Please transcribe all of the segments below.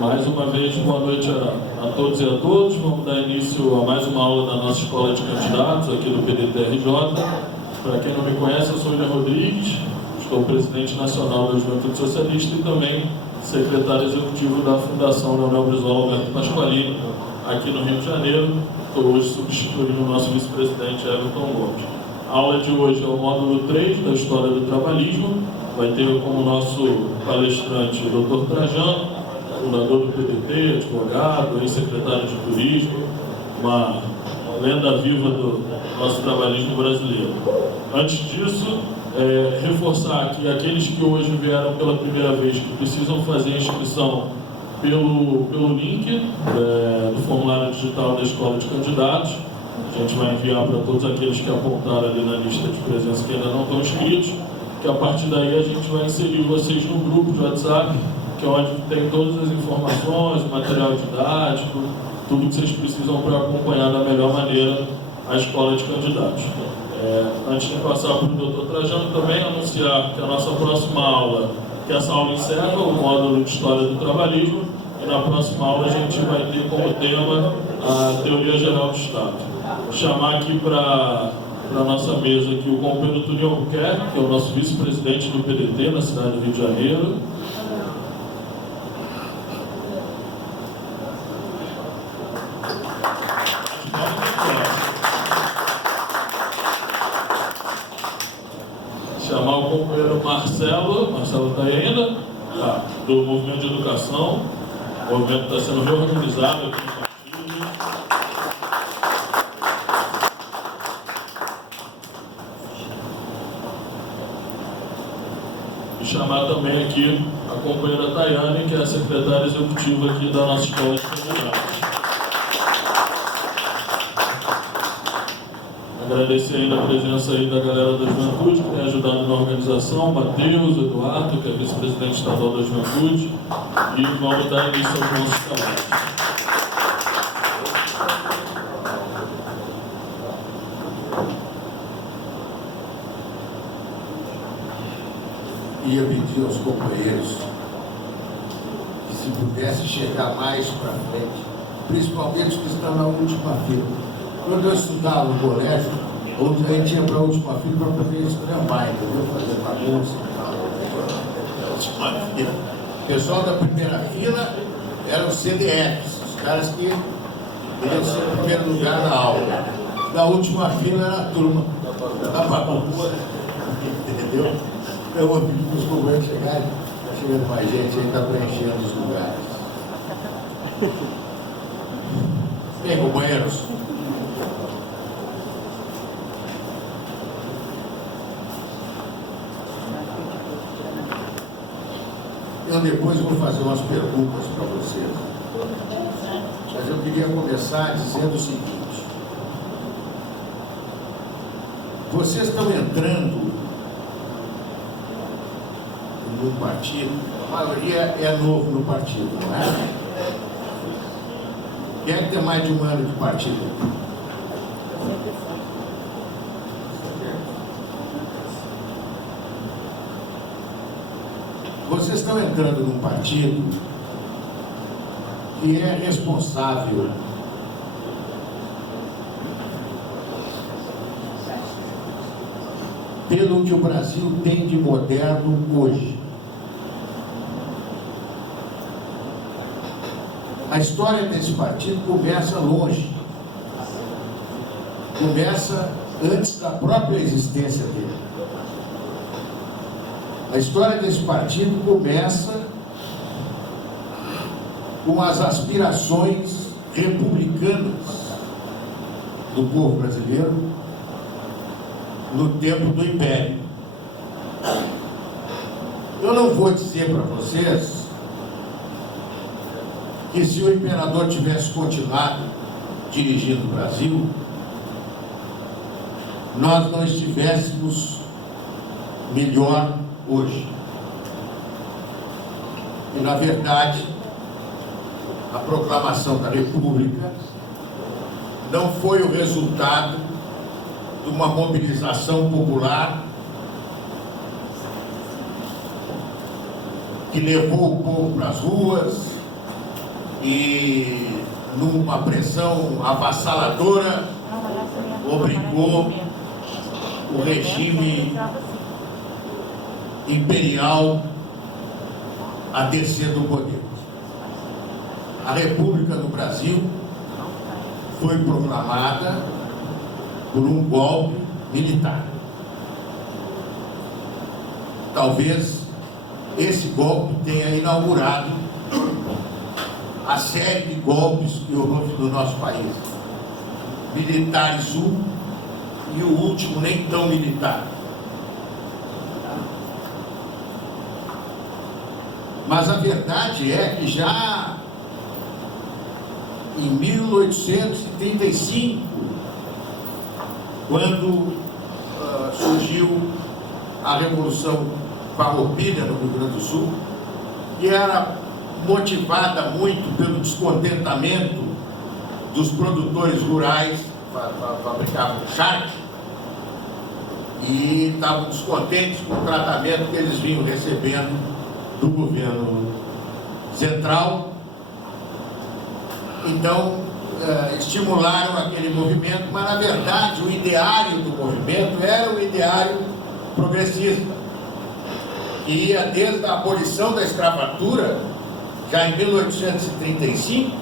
Mais uma vez, boa noite a todos e a todos. Vamos dar início a mais uma aula da nossa Escola de Candidatos aqui do PDT-RJ. Para quem não me conhece, eu sou William Rodrigues, estou presidente nacional da Juventude Socialista e também secretário executivo da Fundação Leonel Brizola Alberto Pasqualini, aqui no Rio de Janeiro. Estou hoje substituindo o nosso vice-presidente Everton Gomes. A aula de hoje é o módulo 3 da História do Trabalhismo. Vai ter como nosso palestrante o Dr. Trajano, fundador do PDT, advogado, ex-secretário de Turismo, uma lenda viva do nosso trabalhismo brasileiro. Antes disso, reforçar que aqueles que hoje vieram pela primeira vez, que precisam fazer a inscrição pelo link do formulário digital da Escola de Candidatos. A gente vai enviar para todos aqueles que apontaram ali na lista de presença que ainda não estão inscritos, que a partir daí a gente vai inserir vocês no grupo de WhatsApp, que é onde tem todas as informações, material didático, tudo que vocês precisam para acompanhar da melhor maneira a Escola de Candidatos. Antes de passar para o Dr. Trajano, também anunciar que a nossa próxima aula, que essa aula encerra o módulo de História do Trabalhismo, e na próxima aula a gente vai ter como tema a Teoria Geral do Estado. Vou chamar aqui para a nossa mesa aqui o companheiro Túlio Albuquerque, que é o nosso vice-presidente do PDT na cidade do Rio de Janeiro. Chamar o companheiro Marcelo está aí ainda? Tá, do Movimento de Educação. O movimento está sendo reorganizado aqui no partido. E chamar também aqui a companheira Tayane, que é a secretária executiva aqui da nossa Escola de Candidatos. Agradecer ainda a presença aí da galera da Juventude, que tem ajudado na organização, Matheus, Eduardo, que é vice-presidente estadual da Juventude, e vamos dar início aos nossos trabalhos. Ia pedir aos companheiros que, se pudesse chegar mais para frente, principalmente os que estão na última fila. Quando eu estudava no colégio, a gente ia para a última fila para poder estrambar, entendeu? Fazer bagunça e tal. Última fila. O pessoal da primeira fila eram os CDFs, os caras que queriam ser em primeiro lugar na aula. Na última fila era a turma da bagunça, entendeu? Eu vou pedir para os companheiros chegarem, está chegando mais gente, aí está preenchendo os lugares. Bem, companheiros, eu depois vou fazer umas perguntas para vocês. Mas eu queria começar dizendo o seguinte: vocês estão entrando no partido, a maioria é novo no partido, não é? Quem é que tem mais de um ano de partido? Vocês estão entrando num partido que é responsável pelo que o Brasil tem de moderno hoje. A história desse partido começa longe. Começa antes da própria existência dele. A história desse partido começa com as aspirações republicanas do povo brasileiro no tempo do Império. Eu não vou dizer para vocês que se o imperador tivesse continuado dirigindo o Brasil, nós não estivéssemos melhor hoje. E, na verdade, a proclamação da República não foi o resultado de uma mobilização popular que levou o povo para as ruas, e, numa pressão avassaladora, obrigou o regime imperial a descer do poder. A República do Brasil foi proclamada por um golpe militar. Talvez esse golpe tenha inaugurado a série de golpes que houve no nosso país. Militares e o último nem tão militar. Mas a verdade é que já em 1835, quando surgiu a Revolução Farroupilha no Rio Grande do Sul, que era motivada muito pelo descontentamento dos produtores rurais, fabricavam charque, e estavam descontentes com o tratamento que eles vinham recebendo do governo central. Então, estimularam aquele movimento, mas na verdade o ideário do movimento era o ideário progressista, que ia desde a abolição da escravatura, já em 1835,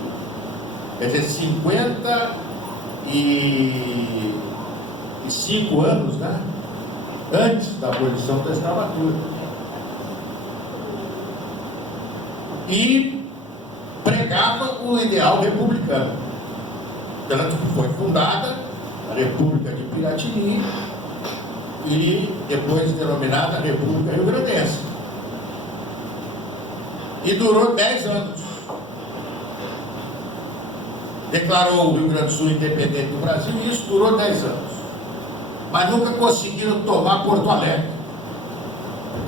quer dizer, 55 anos, né? Antes da abolição da escravatura. E pregava o ideal republicano. Tanto que foi fundada a República de Piratini e depois denominada República Rio-Grandense. E durou 10 anos. Declarou o Rio Grande do Sul independente do Brasil e isso durou 10 anos. Mas nunca conseguiram tomar Porto Alegre.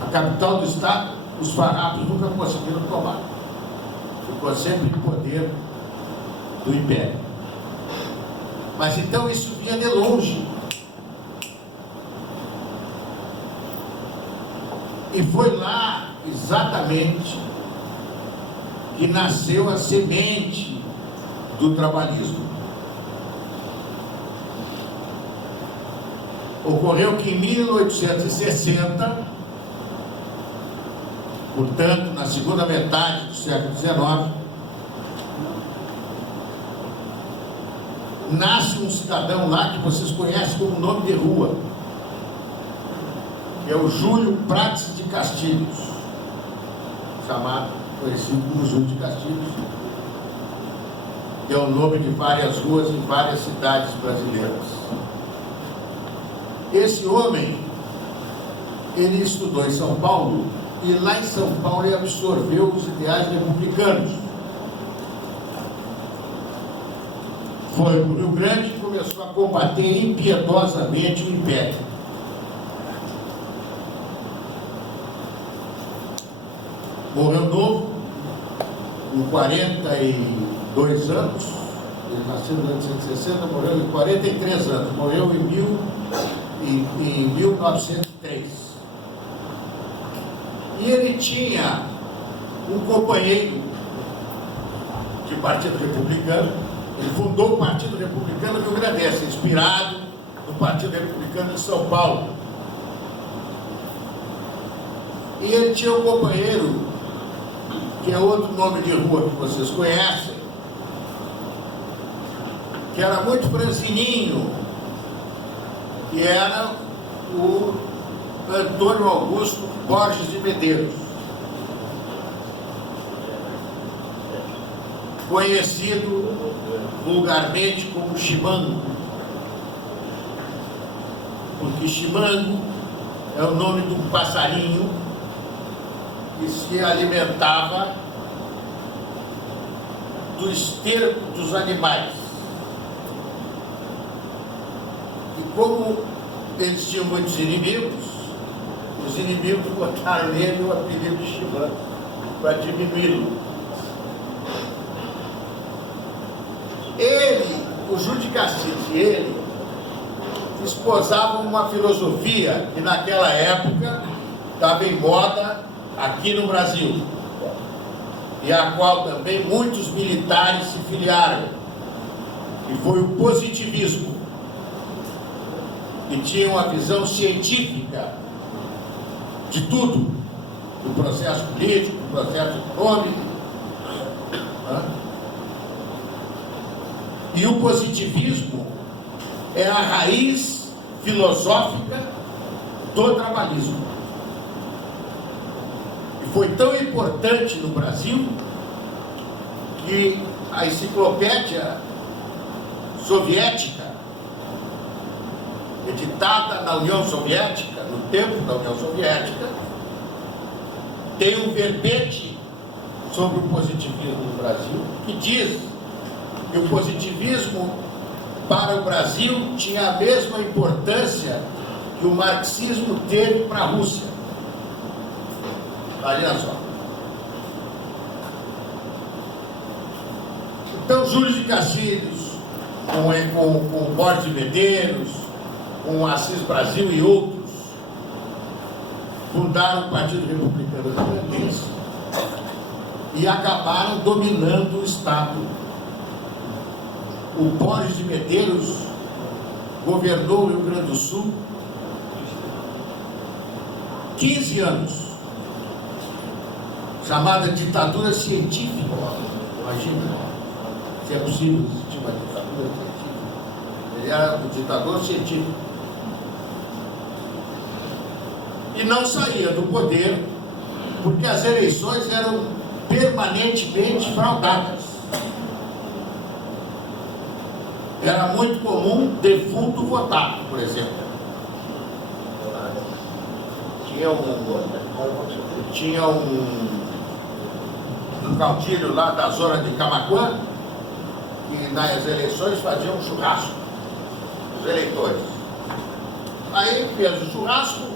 A capital do estado, os farrapos nunca conseguiram tomar. Ficou sempre em poder do Império. Mas então isso vinha de longe. E foi lá, exatamente, que nasceu a semente do trabalhismo. Ocorreu que em 1860, portanto, na segunda metade do século XIX, nasce um cidadão lá que vocês conhecem como nome de rua, que é o Júlio Prats de Castilhos, conhecido como Júlio de Castilhos, que é o nome de várias ruas em várias cidades brasileiras. Esse homem, ele estudou em São Paulo, e lá em São Paulo ele absorveu os ideais republicanos. Foi para o Rio Grande e começou a combater impiedosamente o Império. Morreu novo, com 42 anos, ele nasceu em 1960, morreu em 43 anos, morreu em 1903. E ele tinha um companheiro de Partido Republicano. Ele fundou o Partido Republicano Rio-Grandense, inspirado no Partido Republicano de São Paulo. E ele tinha um companheiro, que é outro nome de rua que vocês conhecem, que era muito franzininho, que era o Antônio Augusto Borges de Medeiros, conhecido vulgarmente como Chimango, porque Chimango é o nome de um passarinho que se alimentava do esterco dos animais. E como eles tinham muitos inimigos, os inimigos botaram nele o apelido de Chimango para diminuí-lo. Ele, o Júlio de Castilhos e ele, esposavam uma filosofia que naquela época estava em moda aqui no Brasil, e à qual também muitos militares se filiaram, que foi o positivismo, que tinha uma visão científica de tudo, do processo político, do processo econômico. E o positivismo é a raiz filosófica do trabalhismo. E foi tão importante no Brasil que a enciclopédia soviética, editada na União Soviética, no tempo da União Soviética, tem um verbete sobre o positivismo no Brasil, que diz que o positivismo para o Brasil tinha a mesma importância que o marxismo teve para a Rússia. Olha só. Então, Júlio de Castilhos, com Borges de Medeiros, com Assis Brasil e outros, fundaram o Partido Republicano Rio-Grandense e acabaram dominando o Estado. O Borges de Medeiros governou o Rio Grande do Sul 15 anos, chamada ditadura científica. Imagina, se é possível existir uma ditadura científica. Ele era um ditador científico. E não saía do poder, porque as eleições eram permanentemente fraudadas. Era muito comum defunto votar, por exemplo. Tinha um caudilho lá da zona de Camaquã, que nas eleições fazia um churrasco, os eleitores. Aí fez o churrasco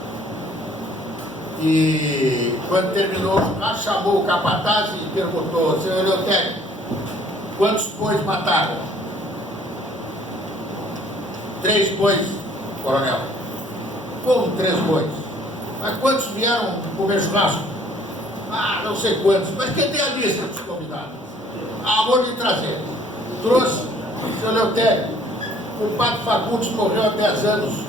e, quando terminou o churrasco, chamou o capataz e perguntou: senhor Eleutério, quantos bois mataram? 3 bois, coronel. Como 3 bois? Mas quantos vieram comer churrasco? Ah, não sei quantos. Mas cadê a lista dos convidados? Ah, vou lhe trazer. Trouxe, senhor Eleutério. O padre Fagundes morreu há 10 anos.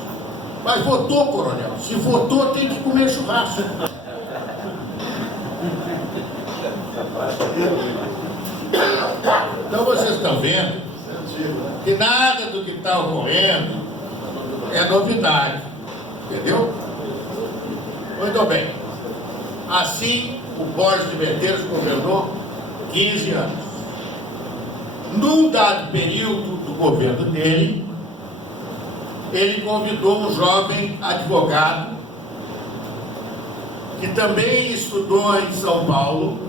Mas votou, coronel. Se votou, tem que comer churrasco. Então vocês estão vendo que nada do que está ocorrendo é novidade, entendeu? Muito bem. Assim, o Borges de Medeiros governou 15 anos. Num dado período do governo dele, ele convidou um jovem advogado que também estudou em São Paulo,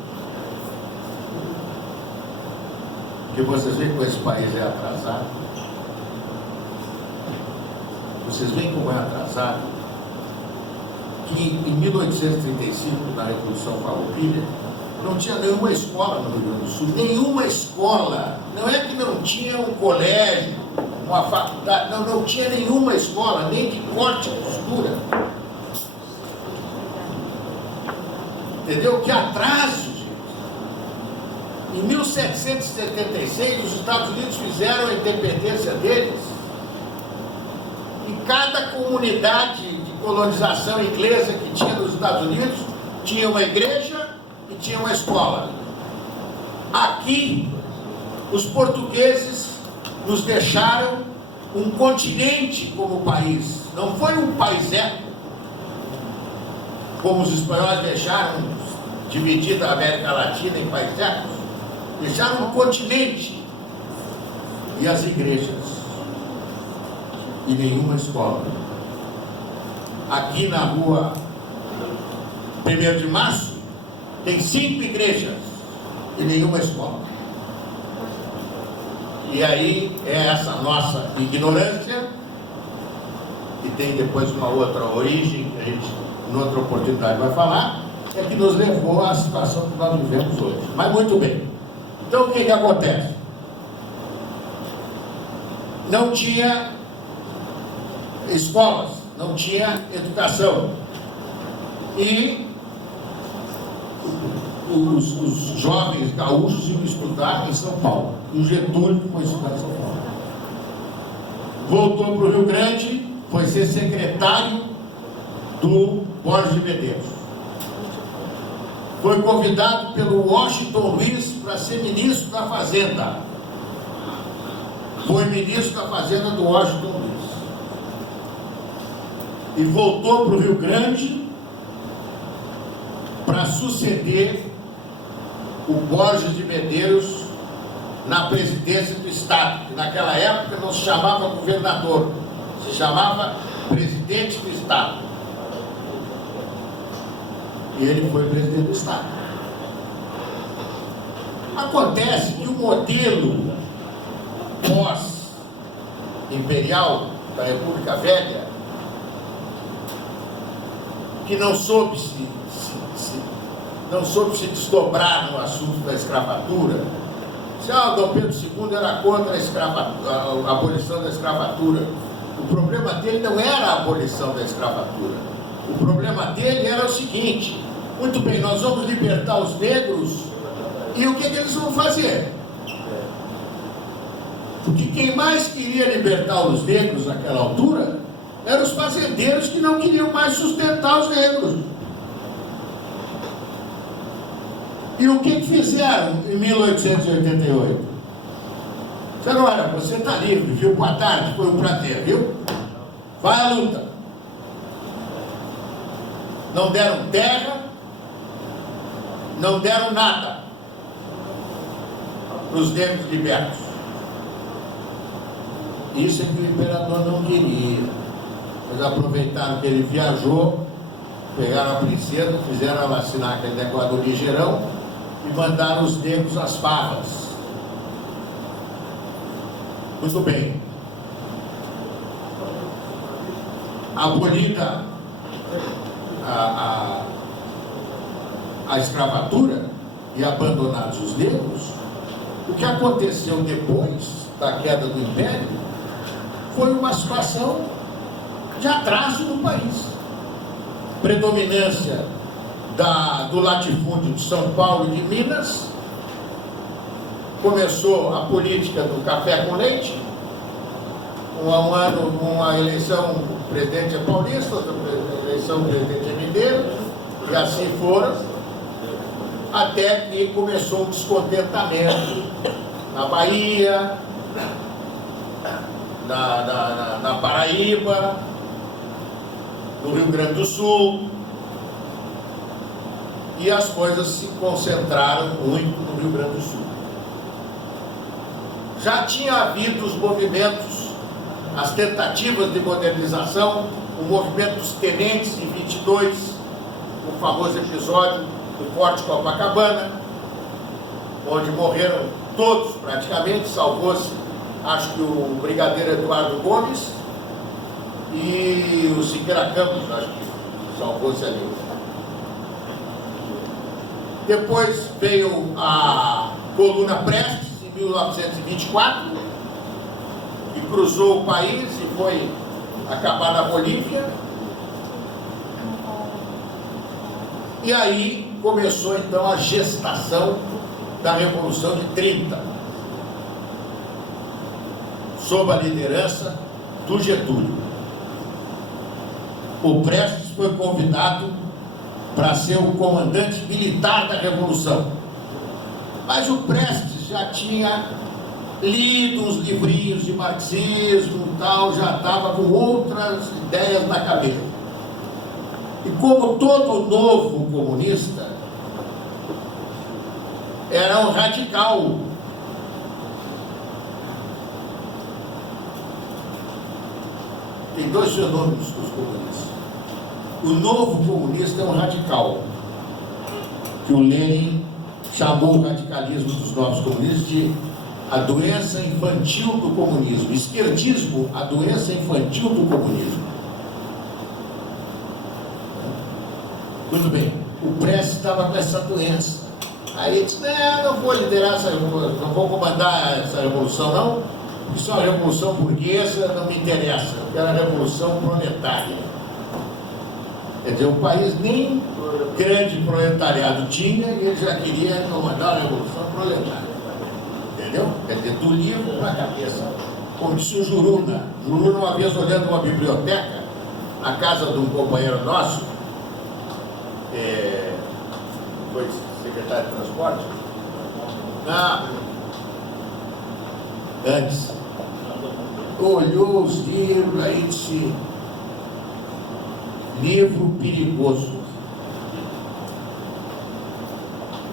que vocês veem como esse país é atrasado. Vocês veem como é atrasado. Que em 1835, na Revolução Farroupilha, não tinha nenhuma escola no Rio Grande do Sul. Nenhuma escola. Não é que não tinha um colégio, uma faculdade. Não tinha nenhuma escola, nem de corte e costura. Entendeu? Que atraso. Em 1776, os Estados Unidos fizeram a independência deles e cada comunidade de colonização inglesa que tinha nos Estados Unidos tinha uma igreja e tinha uma escola. Aqui, os portugueses nos deixaram um continente como país. Não foi um país-eco, como os espanhóis deixaram dividida a América Latina em país-ecos. Deixaram um continente e as igrejas e nenhuma escola. Aqui na rua 1º de Março tem 5 igrejas e nenhuma escola. E aí é essa nossa ignorância, que tem depois uma outra origem, que a gente em outra oportunidade vai falar, é que nos levou à situação que nós vivemos hoje. Mas muito bem. Então o que acontece? Não tinha escolas, não tinha educação. E os jovens gaúchos iam estudar em São Paulo. E o Getúlio foi estudar em São Paulo. Voltou para o Rio Grande, foi ser secretário do Borges de Medeiros. Foi convidado pelo Washington Luiz para ser ministro da Fazenda. Foi ministro da Fazenda do Washington Luiz. E voltou para o Rio Grande para suceder o Borges de Medeiros na presidência do Estado, que naquela época não se chamava governador, se chamava presidente do Estado. E ele foi presidente do Estado. Acontece que o modelo pós-imperial da República Velha, que não soube se desdobrar no assunto da escravatura. Se Dom Pedro II era contra a abolição da escravatura, o problema dele não era a abolição da escravatura. O problema dele era o seguinte: muito bem, nós vamos libertar os negros, e o que eles vão fazer? Porque quem mais queria libertar os negros naquela altura eram os fazendeiros, que não queriam mais sustentar os negros. E o que fizeram em 1888? Disseram: olha, você está livre, viu? Boa tarde, foi um prazer, viu? Vai à luta. Não deram terra, não deram nada para os negros libertos. Isso é que o imperador não queria. Eles aproveitaram que ele viajou, pegaram a princesa, fizeram ela assinar aquele negócio do ligeirão e mandaram os negros às farras. Muito bem. Abolida a escravatura e abandonados os negros, o que aconteceu depois da queda do Império foi uma situação de atraso no país. Predominância do latifúndio de São Paulo e de Minas. Começou a política do café com leite. Uma eleição, o presidente é paulista, outra eleição, o presidente é mineiro, e assim foram, até que começou o descontentamento na Bahia, na Paraíba, no Rio Grande do Sul, e as coisas se concentraram muito no Rio Grande do Sul. Já tinha havido os movimentos, as tentativas de modernização, o movimento dos tenentes em 22, o famoso episódio do Forte Copacabana, onde morreram todos praticamente, salvou-se, acho que o brigadeiro Eduardo Gomes e o Siqueira Campos, acho que salvou-se ali. Depois veio a Coluna Prestes, em 1924, que cruzou o país e foi acabar na Bolívia. E aí começou então a gestação da Revolução de 30, sob a liderança do Getúlio. O Prestes foi convidado para ser o comandante militar da Revolução. Mas o Prestes já tinha lido uns livrinhos de marxismo e tal, já estava com outras ideias na cabeça. E como todo novo comunista, era um radical. Tem dois fenômenos dos comunistas. O novo comunista é um radical, que o Lenin chamou o radicalismo dos novos comunistas de a doença infantil do comunismo. Esquerdismo, a doença infantil do comunismo. Muito bem, o Prestes estava com essa doença. Aí ele disse: não vou liderar essa revolução, não vou comandar essa revolução não, isso é uma revolução burguesa, não me interessa, eu quero a revolução proletária. Quer dizer, o país nem grande proletariado tinha e ele já queria comandar a Revolução Proletária. Entendeu? Quer dizer, do livro para a cabeça. Como disse o Juruna. Juruna, uma vez olhando uma biblioteca, na casa de um companheiro nosso, foi secretário de transporte, antes, olhou os livros, aí disse, livro perigoso.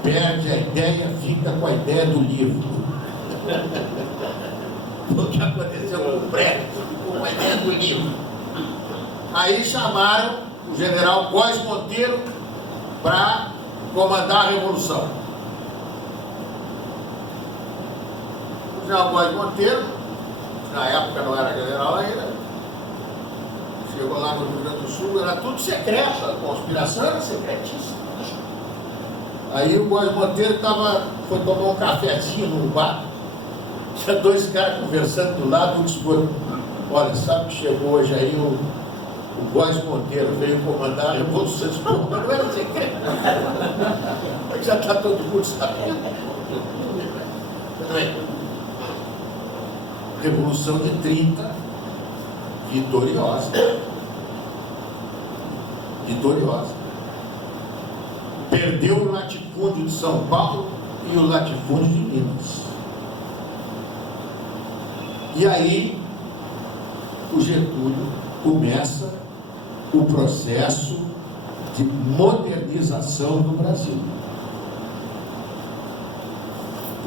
Perde a ideia, fica com a ideia do livro. O que aconteceu com o prédio, ficou com a ideia do livro. Aí chamaram o general Góes Monteiro para comandar a Revolução. O general Góes Monteiro, na época não era general ainda, chegou lá no Rio Grande do Sul, era tudo secreto, a conspiração era secretíssima. Aí o Góes Monteiro foi tomar um cafezinho no bar, tinha dois caras conversando do lado, um disse, olha, sabe que chegou hoje aí o Góes Monteiro, veio comandar a Revolução. Mas não era secreto. Já está todo mundo sabendo. Muito bem. Revolução de 30, vitoriosa. Vitoriosa. Perdeu o latifúndio de São Paulo e o latifúndio de Minas. E aí, o Getúlio começa o processo de modernização do Brasil.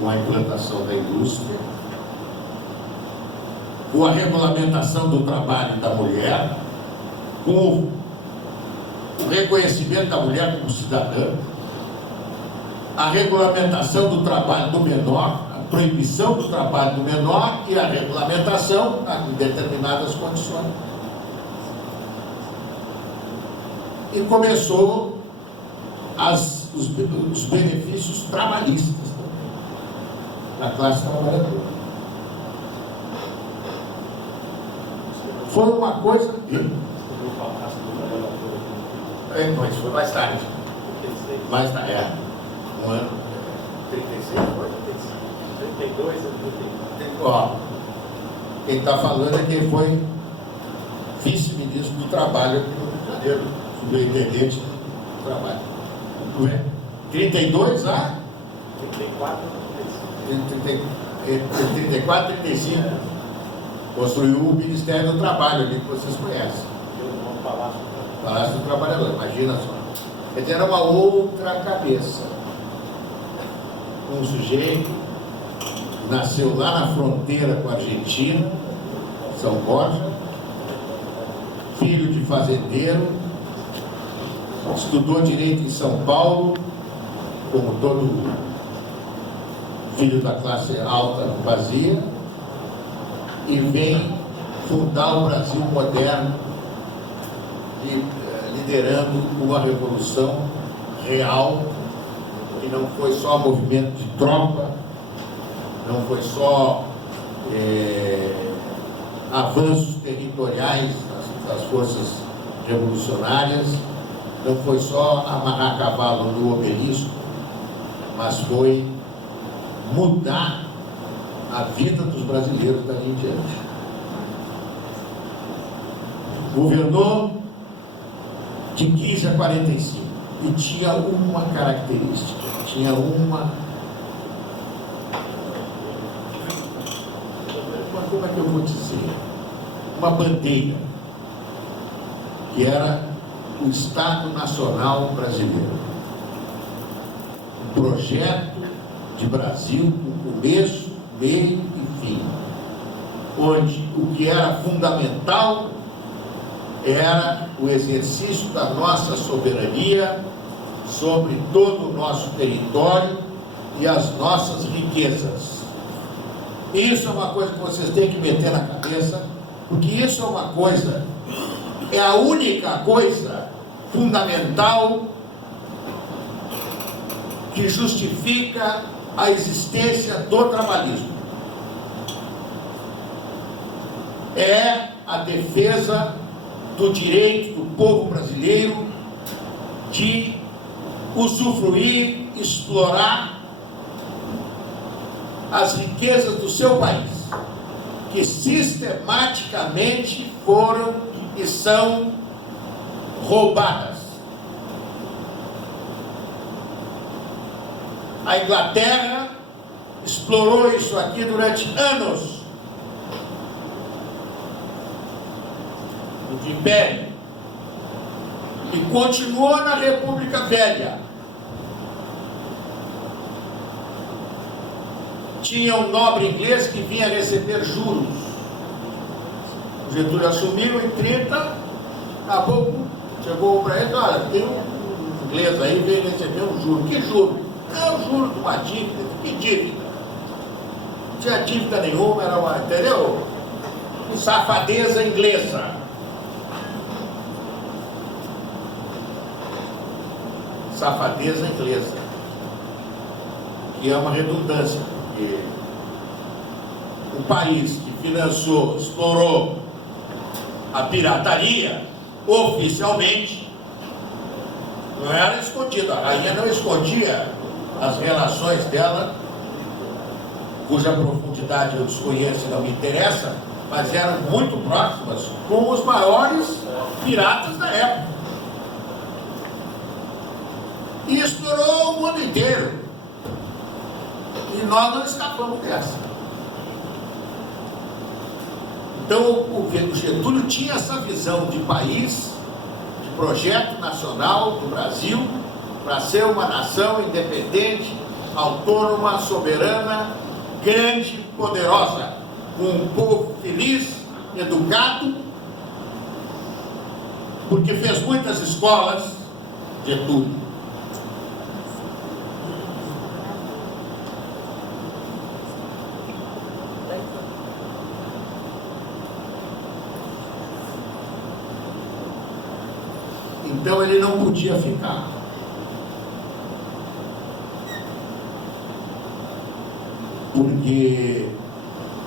Com a implantação da indústria, com a regulamentação do trabalho da mulher, com o reconhecimento da mulher como cidadã, a regulamentação do trabalho do menor, a proibição do trabalho do menor e a regulamentação em determinadas condições. E começou os benefícios trabalhistas da classe trabalhadora. Foi uma coisa... Mas foi mais tarde. Mais tarde, um ano. 36 foi? 32 a 31. Ó, quem está falando é que ele foi vice-ministro do Trabalho aqui no Rio de Janeiro, superintendente do Trabalho. 32 a? 34 a 35. Construiu o Ministério do Trabalho ali que vocês conhecem. Palácio do Trabalhador, imagina só. Quer dizer, era uma outra cabeça. Um sujeito nasceu lá na fronteira com a Argentina, São Borja, filho de fazendeiro, estudou direito em São Paulo, como todo filho da classe alta fazia, e vem fundar o Brasil moderno, liderando uma revolução real, que não foi só movimento de tropa, não foi só avanços territoriais das forças revolucionárias, não foi só amarrar cavalo no obelisco, mas foi mudar a vida dos brasileiros dali em diante. Governou de 15 a 45 e tinha uma característica, como é que eu vou dizer? Uma bandeira, que era o Estado Nacional Brasileiro. Um projeto de Brasil com começo, meio e fim, onde o que era fundamental era o exercício da nossa soberania sobre todo o nosso território e as nossas riquezas. Isso é uma coisa que vocês têm que meter na cabeça, porque isso é uma coisa, é a única coisa fundamental que justifica a existência do trabalhismo. É a defesa do direito do povo brasileiro de usufruir, explorar as riquezas do seu país, que sistematicamente foram e são roubadas. A Inglaterra explorou isso aqui durante anos, o Império, e continuou na República Velha. Tinha um nobre inglês que vinha receber juros. O Getúlio assumiu em 30, acabou, chegou para ele, olha, tem um inglês aí, veio receber um juro. Que juro? É o juro de uma dívida. Que dívida? Não tinha dívida nenhuma, era uma, entendeu? Safadeza inglesa. Safadeza inglesa. Que é uma redundância, porque o país que financiou, explorou a pirataria oficialmente não era escondido. A rainha não escondia as relações dela, cuja profundidade eu desconheço e não me interessa, mas eram muito próximas com os maiores piratas da época. E explorou o mundo inteiro. E nós não escapamos dessa. Então o Getúlio tinha essa visão de país, de projeto nacional do Brasil, para ser uma nação independente, autônoma, soberana, grande, poderosa, com um povo feliz, educado, porque fez muitas escolas, Getúlio. Então ele não podia ficar. Porque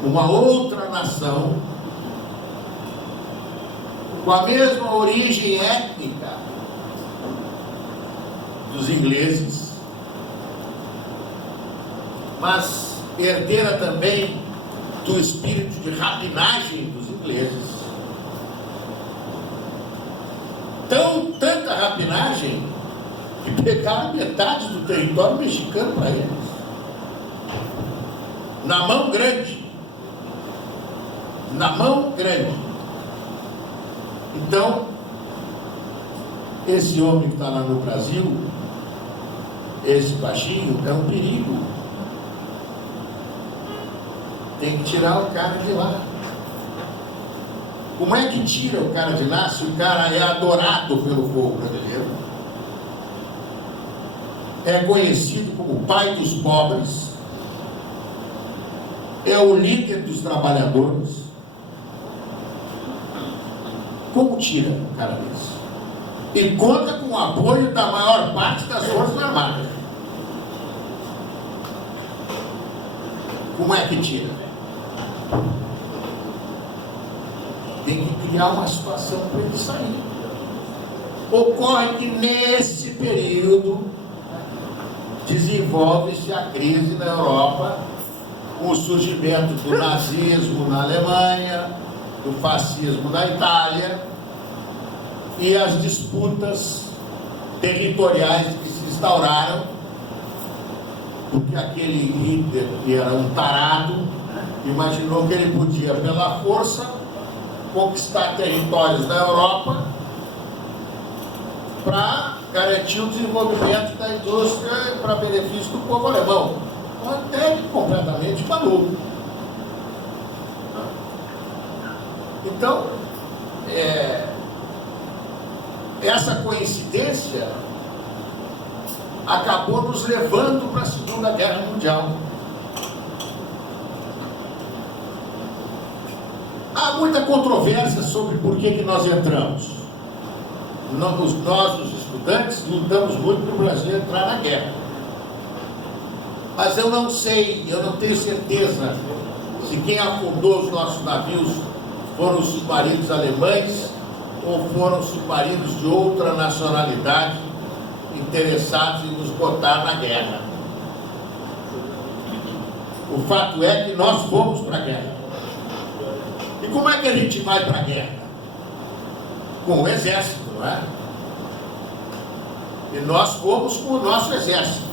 uma outra nação, com a mesma origem étnica dos ingleses, mas herdeira também do espírito de rapinagem dos ingleses, tanta rapinagem que pegaram metade do território mexicano para eles, na mão grande, na mão grande. Então esse homem que está lá no Brasil, esse baixinho, é um perigo. Tem que tirar o cara de lá. Como é que tira o cara de lá se o cara é adorado pelo povo brasileiro? É conhecido como o pai dos pobres, é o líder dos trabalhadores. Como tira o cara desse? E conta com o apoio da maior parte das Forças Armadas. Como é que tira? Tem que criar uma situação para ele sair. Ocorre que nesse período desenvolve-se a crise na Europa, com o surgimento do nazismo na Alemanha, do fascismo na Itália e as disputas territoriais que se instauraram, porque aquele Hitler, que era um tarado, imaginou que ele podia, pela força, conquistar territórios da Europa para garantir o desenvolvimento da indústria para benefício do povo alemão. Até completamente maluco. Então, essa coincidência acabou nos levando para a Segunda Guerra Mundial. Há muita controvérsia sobre por que nós entramos. Nós, os estudantes, lutamos muito para o Brasil entrar na guerra. Mas eu não sei, eu não tenho certeza se quem afundou os nossos navios foram os submarinos alemães ou foram submarinos de outra nacionalidade interessados em nos botar na guerra. O fato é que nós fomos para a guerra. E como é que a gente vai para a guerra? Com o exército, não é? E nós fomos com o nosso exército.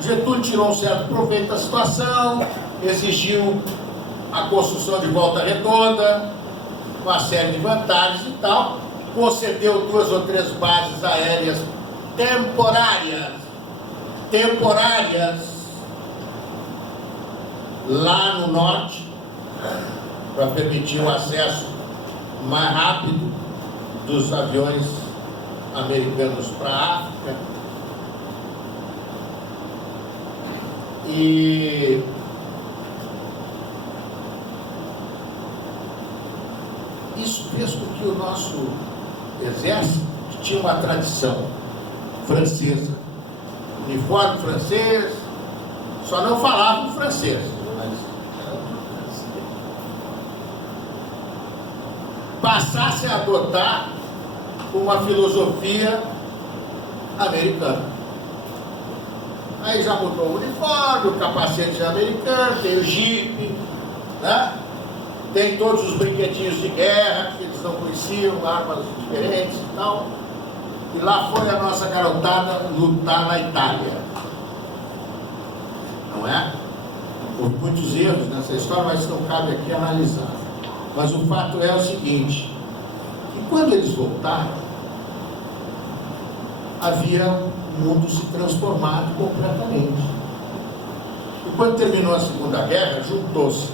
Getúlio tirou um certo proveito da situação, exigiu a construção de Volta Redonda, uma série de vantagens e tal, concedeu 2 ou 3 bases aéreas temporárias lá no norte, para permitir o acesso mais rápido dos aviões americanos para a África. E isso fez com que o nosso exército, que tinha uma tradição francesa, uniforme francês, só não falavam francês, mas passasse a adotar uma filosofia americana. Aí já mudou o uniforme, o capacete americano, tem o jipe, né? Tem todos os brinquedinhos de guerra que eles não conheciam, armas diferentes e tal. E lá foi a nossa garotada lutar na Itália. Não é? Houve muitos erros nessa história, mas não cabe aqui analisar. Mas o fato é o seguinte, que quando eles voltaram, havia o mundo se transformado completamente. E quando terminou a Segunda Guerra, juntou-se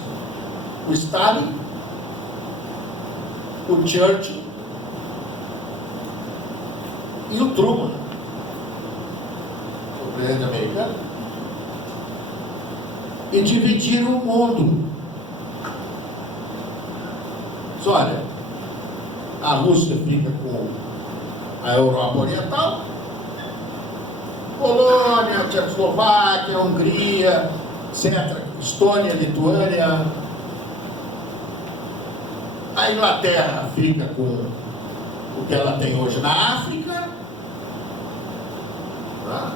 o Stalin, o Churchill e o Truman, o presidente americano, e dividiram o mundo. Mas olha, a Rússia fica com a Europa Oriental, Polônia, Tchecoslováquia, Hungria, etc., Estônia, Lituânia. A Inglaterra fica com o que ela tem hoje na África, tá?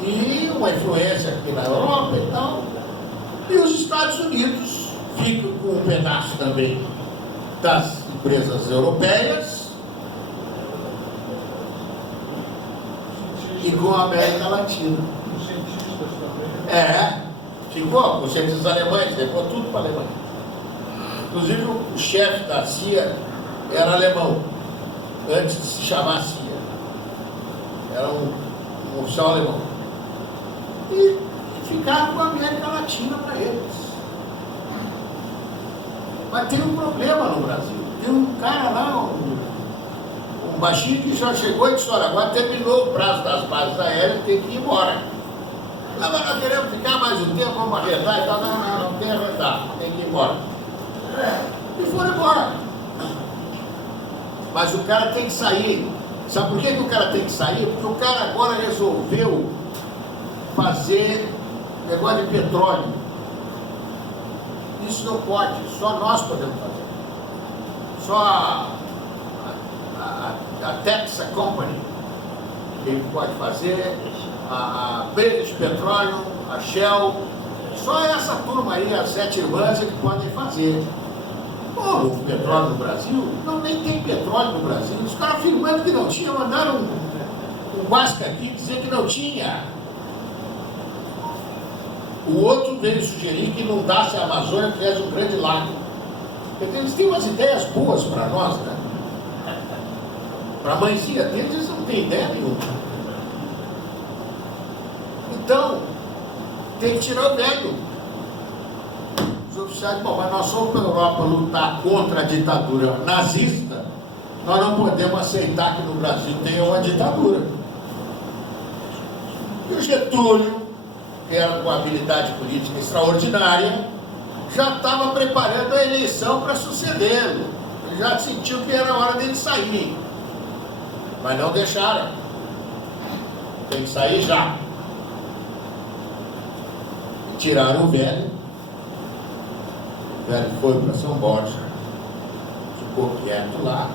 E uma influência aqui na Europa e tal. E os Estados Unidos ficam com um pedaço também das empresas europeias e com a América Latina. Os cientistas também. Ficou com os cientistas alemães, levou tudo para a Alemanha. Inclusive o chefe da CIA era alemão, antes de se chamar CIA. Era um oficial alemão. E ficaram com a América Latina para eles. Mas tem um problema no Brasil. Tem um cara lá, um baixinho que já chegou e disse, olha, agora terminou o prazo das bases aéreas, tem que ir embora. Não, mas nós queremos ficar mais um tempo, vamos arredar e tal. Não tem arredar, tem que ir embora. E foram embora. Mas o cara tem que sair. Sabe por que o cara tem que sair? Porque o cara agora resolveu fazer negócio de petróleo. Isso não pode, só nós podemos fazer. Só a Texas Company que pode fazer, a British Petroleum, a Shell, só essa turma aí, as 7 irmãs, é que podem fazer. Pô, o petróleo no Brasil? Não, nem tem petróleo no Brasil. Os caras afirmando que não tinha, mandaram um Vasca aqui dizer que não tinha. O outro veio sugerir que inundasse a Amazônia, que é um grande lago. Porque eles têm umas ideias boas para nós, né? Para a mãezinha deles, eles não têm ideia nenhuma. Então, tem que tirar o velho. Os oficiais, bom, mas nós fomos para a Europa lutar contra a ditadura nazista, nós não podemos aceitar que no Brasil tenha uma ditadura. E o Getúlio, que era com uma habilidade política extraordinária, já estava preparando a eleição para sucedê-lo. Ele já sentiu que era hora dele sair. Mas não deixaram. Tem que sair já. E tiraram o velho. O velho foi para São Borja. Ficou quieto lá.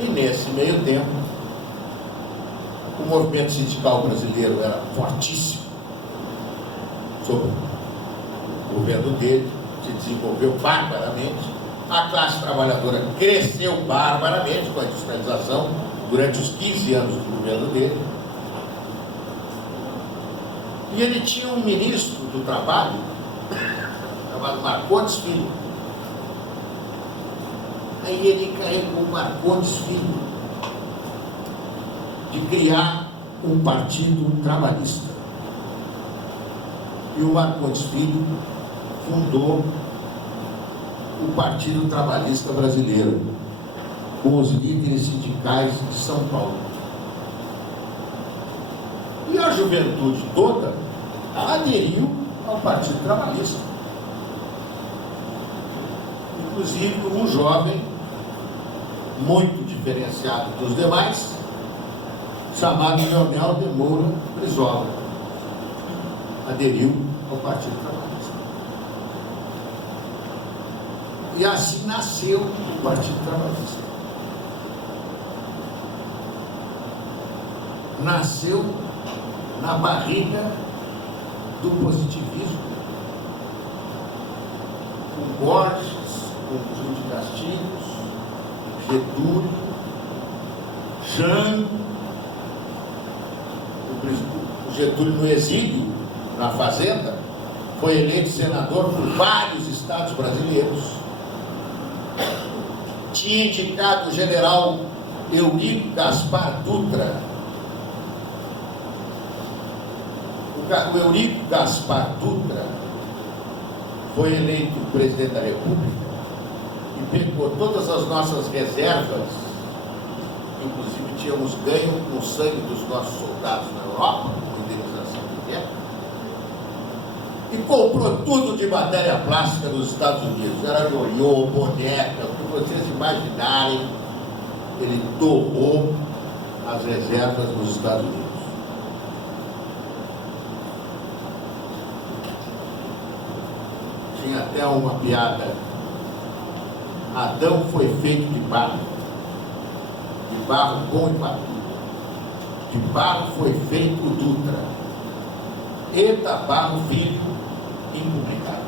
E nesse meio tempo, o movimento sindical brasileiro era fortíssimo sob o governo dele, se desenvolveu barbaramente, a classe trabalhadora cresceu barbaramente com a industrialização durante os 15 anos do governo dele. E ele tinha um ministro do trabalho chamado Marcondes Filho. Aí ele encarregou o Marcondes Filho de criar um partido trabalhista. E o Marcondes Filho fundou o Partido Trabalhista Brasileiro, com os líderes sindicais de São Paulo. E a juventude toda aderiu ao Partido Trabalhista. Inclusive um jovem muito diferenciado dos demais, chamado Leonel de Moura Brizola, aderiu ao Partido Trabalhista. E assim nasceu o Partido Trabalhista. Nasceu na barriga do positivismo, com Borges, com Gil de Castilhos, Getúlio, Jânio, o Getúlio no exílio, na fazenda, foi eleito senador por vários estados brasileiros. Tinha indicado o general Eurico Gaspar Dutra. O Eurico Gaspar Dutra foi eleito presidente da República e pegou todas as nossas reservas, inclusive tínhamos ganho com o sangue dos nossos soldados na Europa, com indenização de guerra, e comprou tudo de matéria plástica nos Estados Unidos. Era ioiô, boneca, o que vocês imaginarem, ele torrou as reservas nos Estados Unidos. Tinha até uma piada: Adão foi feito de barro bom e maduro. De barro foi feito o Dutra. Eita, barro, filho, impublicável.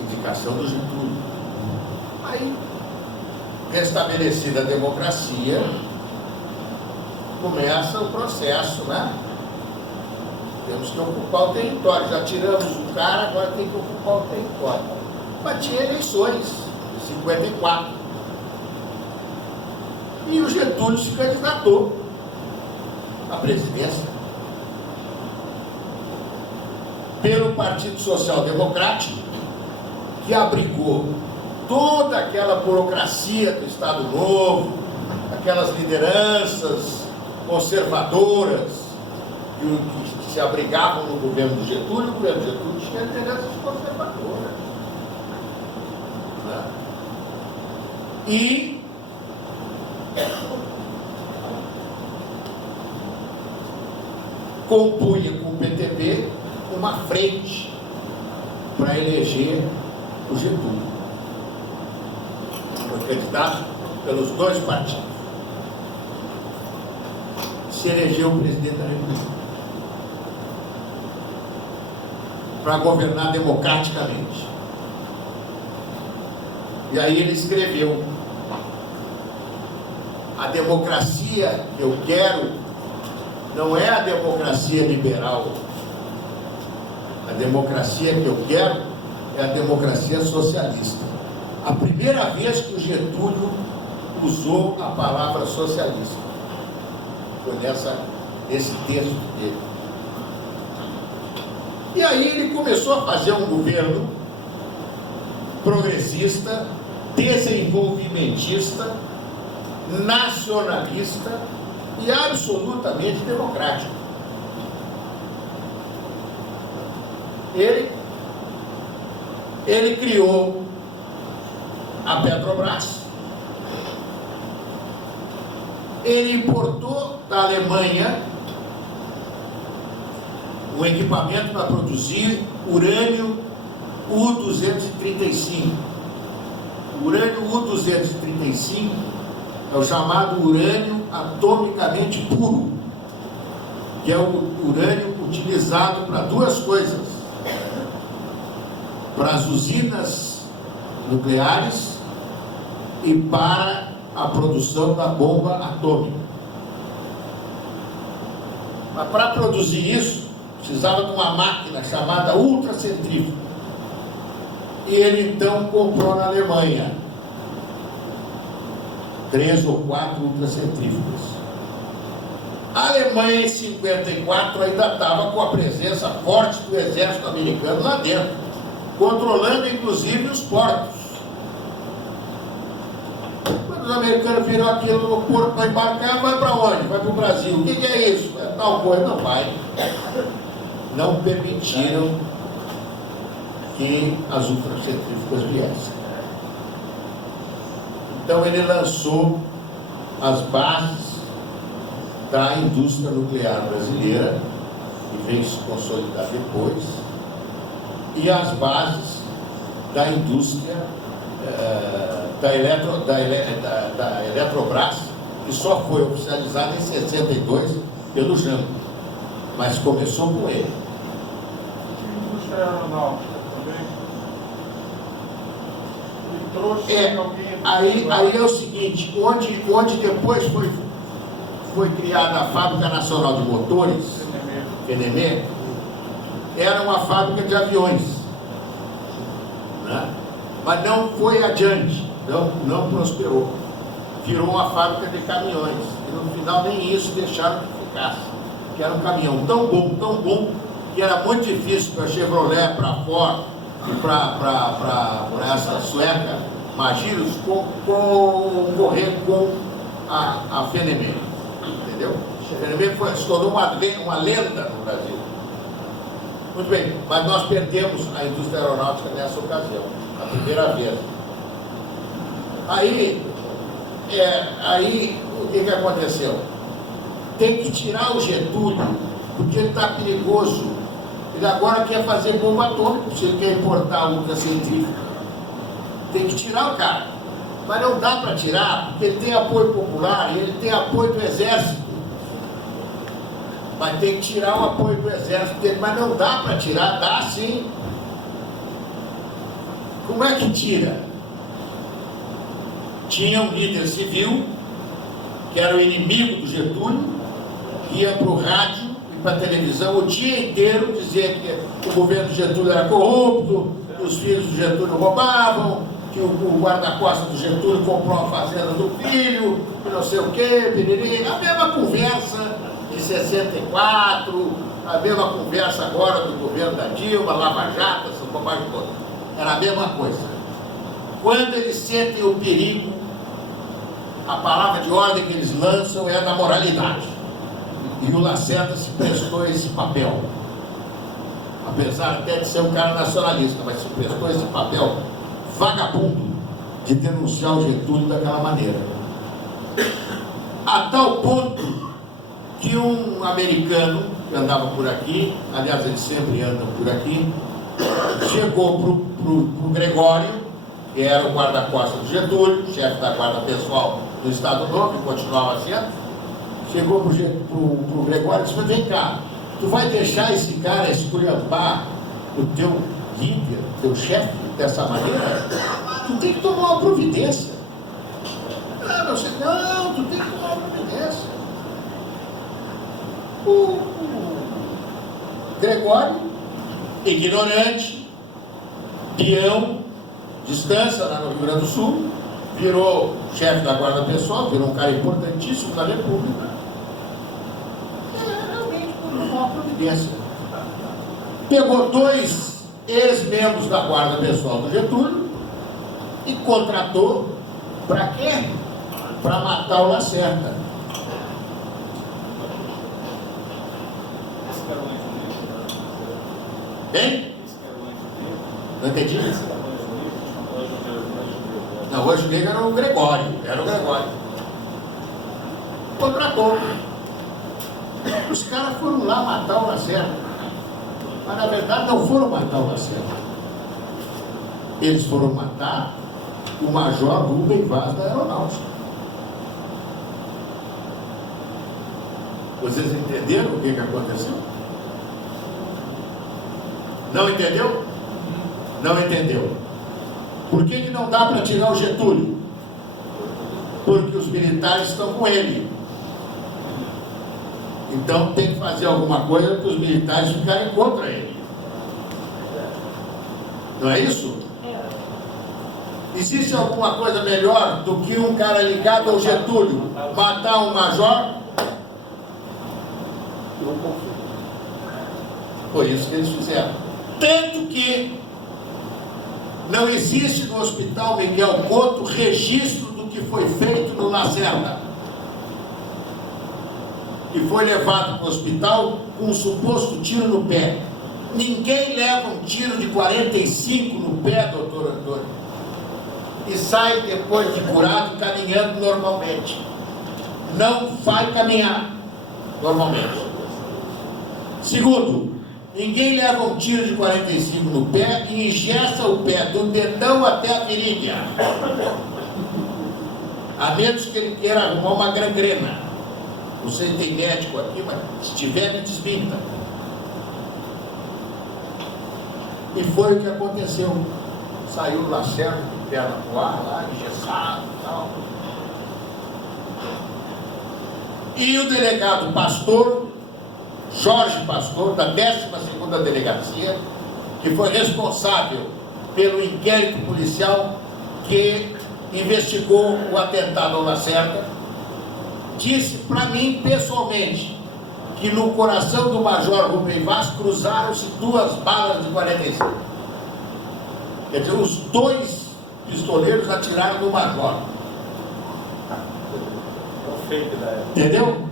Indicação do Getúlio. Aí, restabelecida a democracia, começa o processo, né? Temos que ocupar o território. Já tiramos o cara, agora tem que ocupar o território. Mas tinha eleições, em 54. E o Getúlio se candidatou à presidência pelo Partido Social Democrático, que abrigou toda aquela burocracia do Estado Novo, aquelas lideranças conservadoras que se abrigavam no governo do Getúlio. O governo do Getúlio tinha lideranças conservadoras, né? E compunha com o PTB uma frente para eleger o Getúlio. Foi candidato pelos dois partidos. Se elegeu o presidente da República para governar democraticamente. E aí ele escreveu: a democracia que eu quero não é a democracia liberal. A democracia que eu quero é a democracia socialista. A primeira vez que o Getúlio usou a palavra socialista foi nesse texto dele. E aí ele começou a fazer um governo progressista, desenvolvimentista, nacionalista e absolutamente democrático. Ele criou a Petrobras, ele importou da Alemanha um equipamento para produzir urânio U-235. O urânio U-235 é o chamado urânio atomicamente puro, que é o urânio utilizado para duas coisas: para as usinas nucleares e para a produção da bomba atômica. Mas para produzir isso, precisava de uma máquina chamada ultracentrífuga. E ele então comprou na Alemanha 3 ou 4 ultracentrífugas. A Alemanha, em 54, ainda estava com a presença forte do exército americano lá dentro, controlando inclusive os portos. Quando os americanos viram aquilo no porto para embarcar, vai para onde? Vai para o Brasil. O que é isso? É tal coisa, não vai. Não permitiram que as ultracentrífugas viessem. Então ele lançou as bases da indústria nuclear brasileira, que veio se consolidar depois, e as bases da indústria da Eletrobras, que só foi oficializada em 62 pelo Jango, mas começou com ele. Indústria aeronáutica também. Ele trouxe alguém. Aí é o seguinte, onde depois foi criada a Fábrica Nacional de Motores, FNM, era uma fábrica de aviões, né? Mas não foi adiante, não prosperou. Virou uma fábrica de caminhões, e no final nem isso deixaram que ficasse, que era um caminhão tão bom, que era muito difícil para a Chevrolet, para a Ford e para essa sueca, Magiros, concorrer com a FNM, entendeu? A FNM se tornou uma lenda no Brasil. Muito bem, mas nós perdemos a indústria aeronáutica nessa ocasião, a primeira vez. Aí o que aconteceu? Tem que tirar o Getúlio, porque ele está perigoso. Ele agora quer fazer bomba atômica, se ele quer importar a ultracentrífuga. Tem que tirar o cara. Mas não dá para tirar, porque ele tem apoio popular, ele tem apoio do exército. Mas tem que tirar o apoio do exército dele. Mas não dá para tirar, dá sim. Como é que tira? Tinha um líder civil, que era o inimigo do Getúlio, que ia para o rádio e para a televisão o dia inteiro dizer que o governo do Getúlio era corrupto, que os filhos do Getúlio roubavam, que o guarda-costas do Getúlio comprou a fazenda do filho, que não sei o quê, piriri. A mesma conversa de 64, a mesma conversa agora do governo da Dilma, Lava Jato, essa bobagem toda. Era a mesma coisa. Quando eles sentem o perigo, a palavra de ordem que eles lançam é a da moralidade. E o Lacerda se prestou a esse papel. Apesar até de ser um cara nacionalista, mas se prestou a esse papel vagabundo de denunciar o Getúlio daquela maneira. A tal ponto que um americano que andava por aqui, aliás, eles sempre andam por aqui, chegou pro Gregório, que era o guarda-costas do Getúlio, chefe da guarda pessoal do Estado Novo, e continuava sendo, chegou pro Gregório e disse: vem cá, tu vai deixar esse cara esculhambar o teu líder, teu chefe, dessa maneira? Tu tem que tomar uma providência. Não, tu tem que tomar uma providência. O Gregório, ignorante, peão, distância lá no Rio Grande do Sul, virou chefe da guarda pessoal, virou um cara importantíssimo da República. Realmente tomou uma providência. Pegou 2 ex-membros da guarda pessoal do Getúlio e contratou para quê? Para matar o Lacerda. Bem? Não entendi? Não, o Anjo Negro era o Gregório. Contratou. Os caras foram lá matar o Lacerda. Mas na verdade não foram matar o Lacerda. Eles foram matar o Major Rubem Vaz da Aeronáutica. Vocês entenderam o que aconteceu? Não entendeu? Não entendeu. Por que não dá para tirar o Getúlio? Porque os militares estão com ele. Então tem que fazer alguma coisa para os militares ficarem contra ele. Não é isso? Existe alguma coisa melhor do que um cara ligado ao Getúlio matar um major? Foi isso que eles fizeram. Tanto que não existe no Hospital Miguel Couto registro do que foi feito no Lacerda, que foi levado para o hospital com um suposto tiro no pé. Ninguém leva um tiro de 45 no pé, doutor Antônio, e sai depois de curado caminhando normalmente. Não vai caminhar normalmente. Segundo, ninguém leva um tiro de 45 no pé e engessa o pé do dedão até a virilha, a menos que ele queira arrumar uma gangrena. Não sei se tem médico aqui, mas se tiver, me desminta. E foi o que aconteceu. Saiu o Lacerda de perna no ar, lá, engessado e tal. E o delegado Pastor, Jorge Pastor, da 12ª Delegacia, que foi responsável pelo inquérito policial que investigou o atentado ao Lacerda, disse para mim pessoalmente que no coração do Major Rubem Vaz cruzaram-se 2 balas de 45. Quer dizer, os 2 pistoleiros atiraram no Major. Entendeu?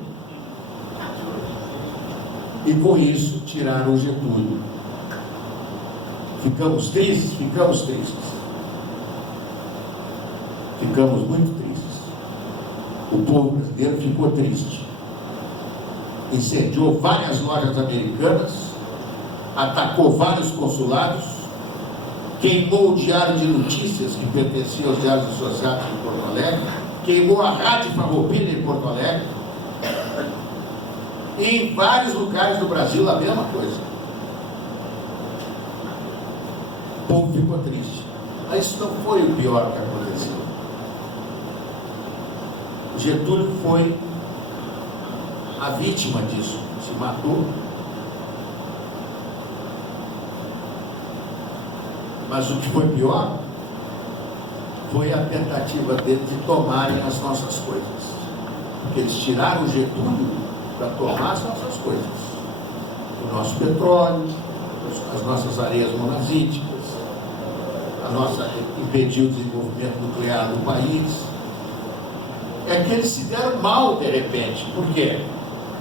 E com isso tiraram o Getúlio. Ficamos tristes? Ficamos tristes. Ficamos muito tristes. O povo brasileiro ficou triste. Incendiou várias lojas americanas, atacou vários consulados, queimou o Diário de Notícias, que pertencia aos Diários Associados de Porto Alegre, queimou a Rádio Farroupilha em Porto Alegre, e em vários lugares do Brasil a mesma coisa. O povo ficou triste. Mas isso não foi o pior que aconteceu. Getúlio foi a vítima disso, se matou. Mas o que foi pior foi a tentativa deles de tomarem as nossas coisas. Porque eles tiraram o Getúlio para tomar as nossas coisas. O nosso petróleo, as nossas areias monazíticas, impedir o desenvolvimento nuclear do país. É que eles se deram mal de repente. Por quê?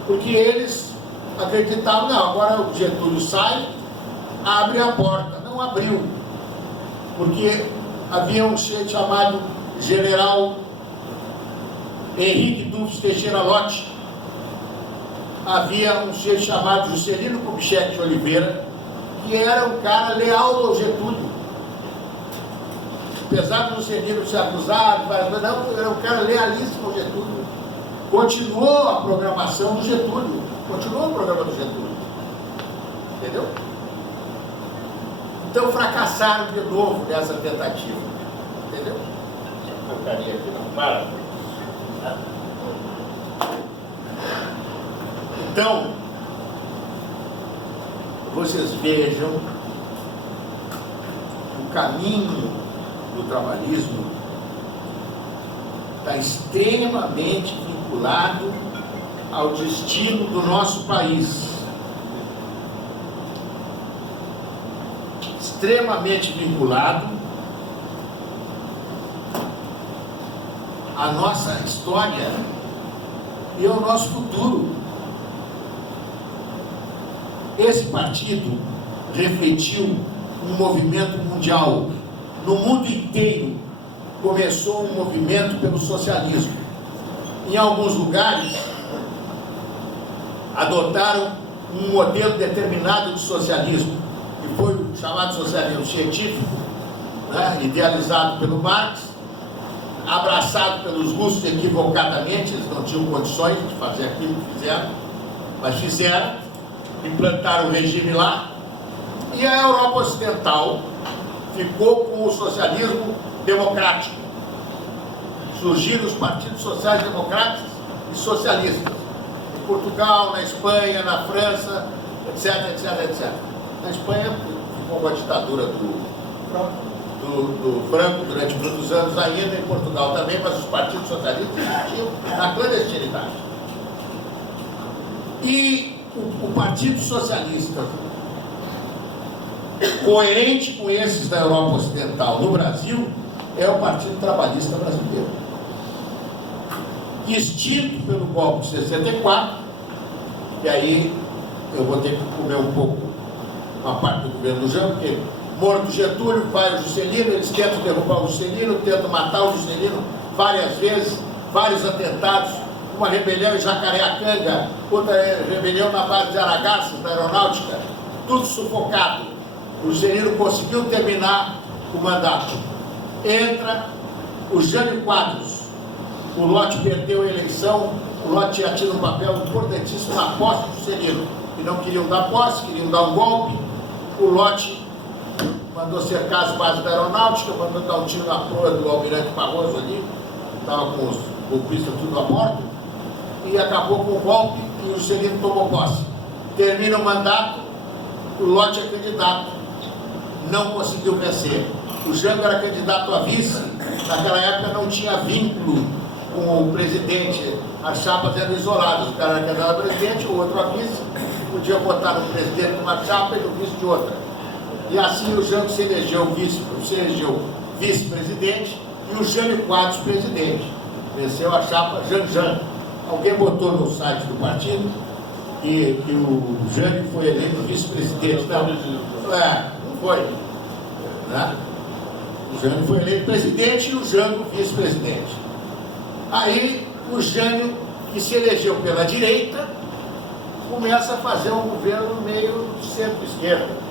Porque eles acreditavam, não, agora o Getúlio sai, abre a porta. Não abriu. Porque havia um sujeito chamado General Henrique Dufes Teixeira Lott. Havia um sujeito chamado Juscelino Kubitschek de Oliveira, que era um cara leal ao Getúlio. Apesar do Juscelino ser acusado, mas não, era um cara lealíssimo ao Getúlio. Continuou a programação do Getúlio. Continuou o programa do Getúlio. Entendeu? Então fracassaram de novo nessa tentativa. Entendeu? Porcaria aqui não para. Então, vocês vejam o caminho do trabalhismo está extremamente vinculado ao destino do nosso país. Extremamente vinculado à nossa história e ao nosso futuro. Esse partido refletiu um movimento mundial. No mundo inteiro começou um movimento pelo socialismo. Em alguns lugares adotaram um modelo determinado de socialismo, que foi o chamado socialismo científico, né, idealizado pelo Marx, passado pelos russos equivocadamente, eles não tinham condições de fazer aquilo que fizeram, mas fizeram, implantaram o regime lá, e a Europa Ocidental ficou com o socialismo democrático. Surgiram os partidos sociais democratas e socialistas. Em Portugal, na Espanha, na França, etc, etc, etc. Na Espanha ficou uma ditadura do Franco durante muitos anos ainda, em Portugal também, mas os partidos socialistas existiam na clandestinidade. E o Partido Socialista, coerente com esses da Europa Ocidental no Brasil, é o Partido Trabalhista Brasileiro, extinto pelo golpe de 64, e aí eu vou ter que comer um pouco uma parte do governo do Jango, porque morto Getúlio, vai o Juscelino, eles tentam derrubar o Juscelino, tentam matar o Juscelino várias vezes, vários atentados, uma rebelião em Jacareacanga, outra rebelião na base de Aragaças, da aeronáutica, tudo sufocado. O Juscelino conseguiu terminar o mandato. Entra o Jânio Quadros. O Lott perdeu a eleição, o Lott tinha tido um papel importantíssimo na posse do Juscelino. E não queriam dar posse, queriam dar um golpe. O Lott mandou cercar as bases da aeronáutica, mandou dar um tiro na proa do Almirante Barroso ali, estava com os golpistas tudo a bordo, e acabou com o golpe e o Juscelino tomou posse. Termina o mandato, o Lott é candidato, não conseguiu vencer. O Jango era candidato a vice, naquela época não tinha vínculo com o presidente, as chapas eram isoladas, o cara era candidato a presidente, o outro a vice, podia votar no presidente de uma chapa e no vice de outra. E assim o Jango se elegeu vice-presidente e o Jânio Quadros presidente. Venceu a chapa Janjan. Alguém botou no site do partido que o Jânio foi eleito vice-presidente. Não, não foi. Né? O Jânio foi eleito presidente e o Jango vice-presidente. Aí o Jânio, que se elegeu pela direita, começa a fazer um governo meio centro-esquerda.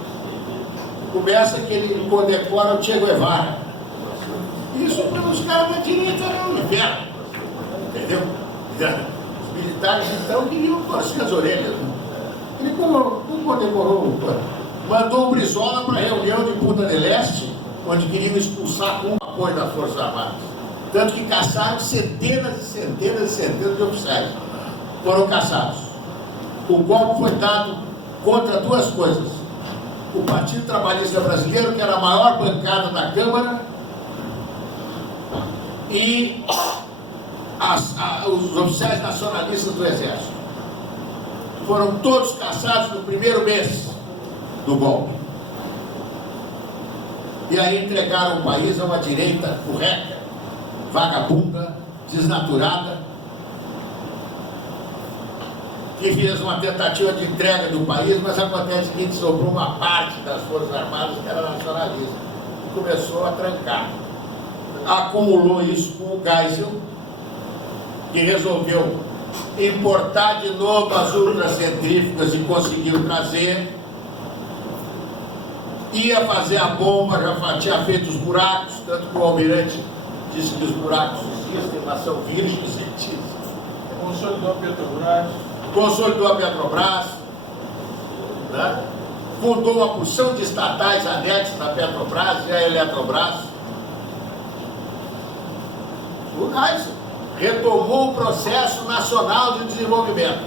Começa que ele condecora o Che Guevara. Isso para os caras da direita era um inferno. Entendeu? Os militares então queriam torcer as orelhas. Ele condecorou, mandou o Brizola para a reunião de Punta del Este, onde queriam expulsar com o apoio das Forças Armadas. Tanto que caçaram centenas e centenas e centenas de oficiais. Foram caçados. O golpe foi dado contra duas coisas. O Partido Trabalhista Brasileiro, que era a maior bancada da Câmara, e os oficiais nacionalistas do Exército. Foram todos caçados no primeiro mês do golpe. E aí entregaram o país a uma direita furreca, vagabunda, desnaturada, que fez uma tentativa de entrega do país, mas acontece que sobrou uma parte das Forças Armadas que era nacionalista e começou a trancar. Acumulou isso com o Geisel, que resolveu importar de novo as ultracentrífugas e conseguiu trazer. Ia fazer a bomba, já tinha feito os buracos, tanto que o almirante disse que os buracos existem, mas são virgens. Consolidou a Petrobras. Consolidou a Petrobras, né? Fundou uma porção de estatais anexas da Petrobras e a Eletrobras. O Geisel retomou o processo nacional de desenvolvimento.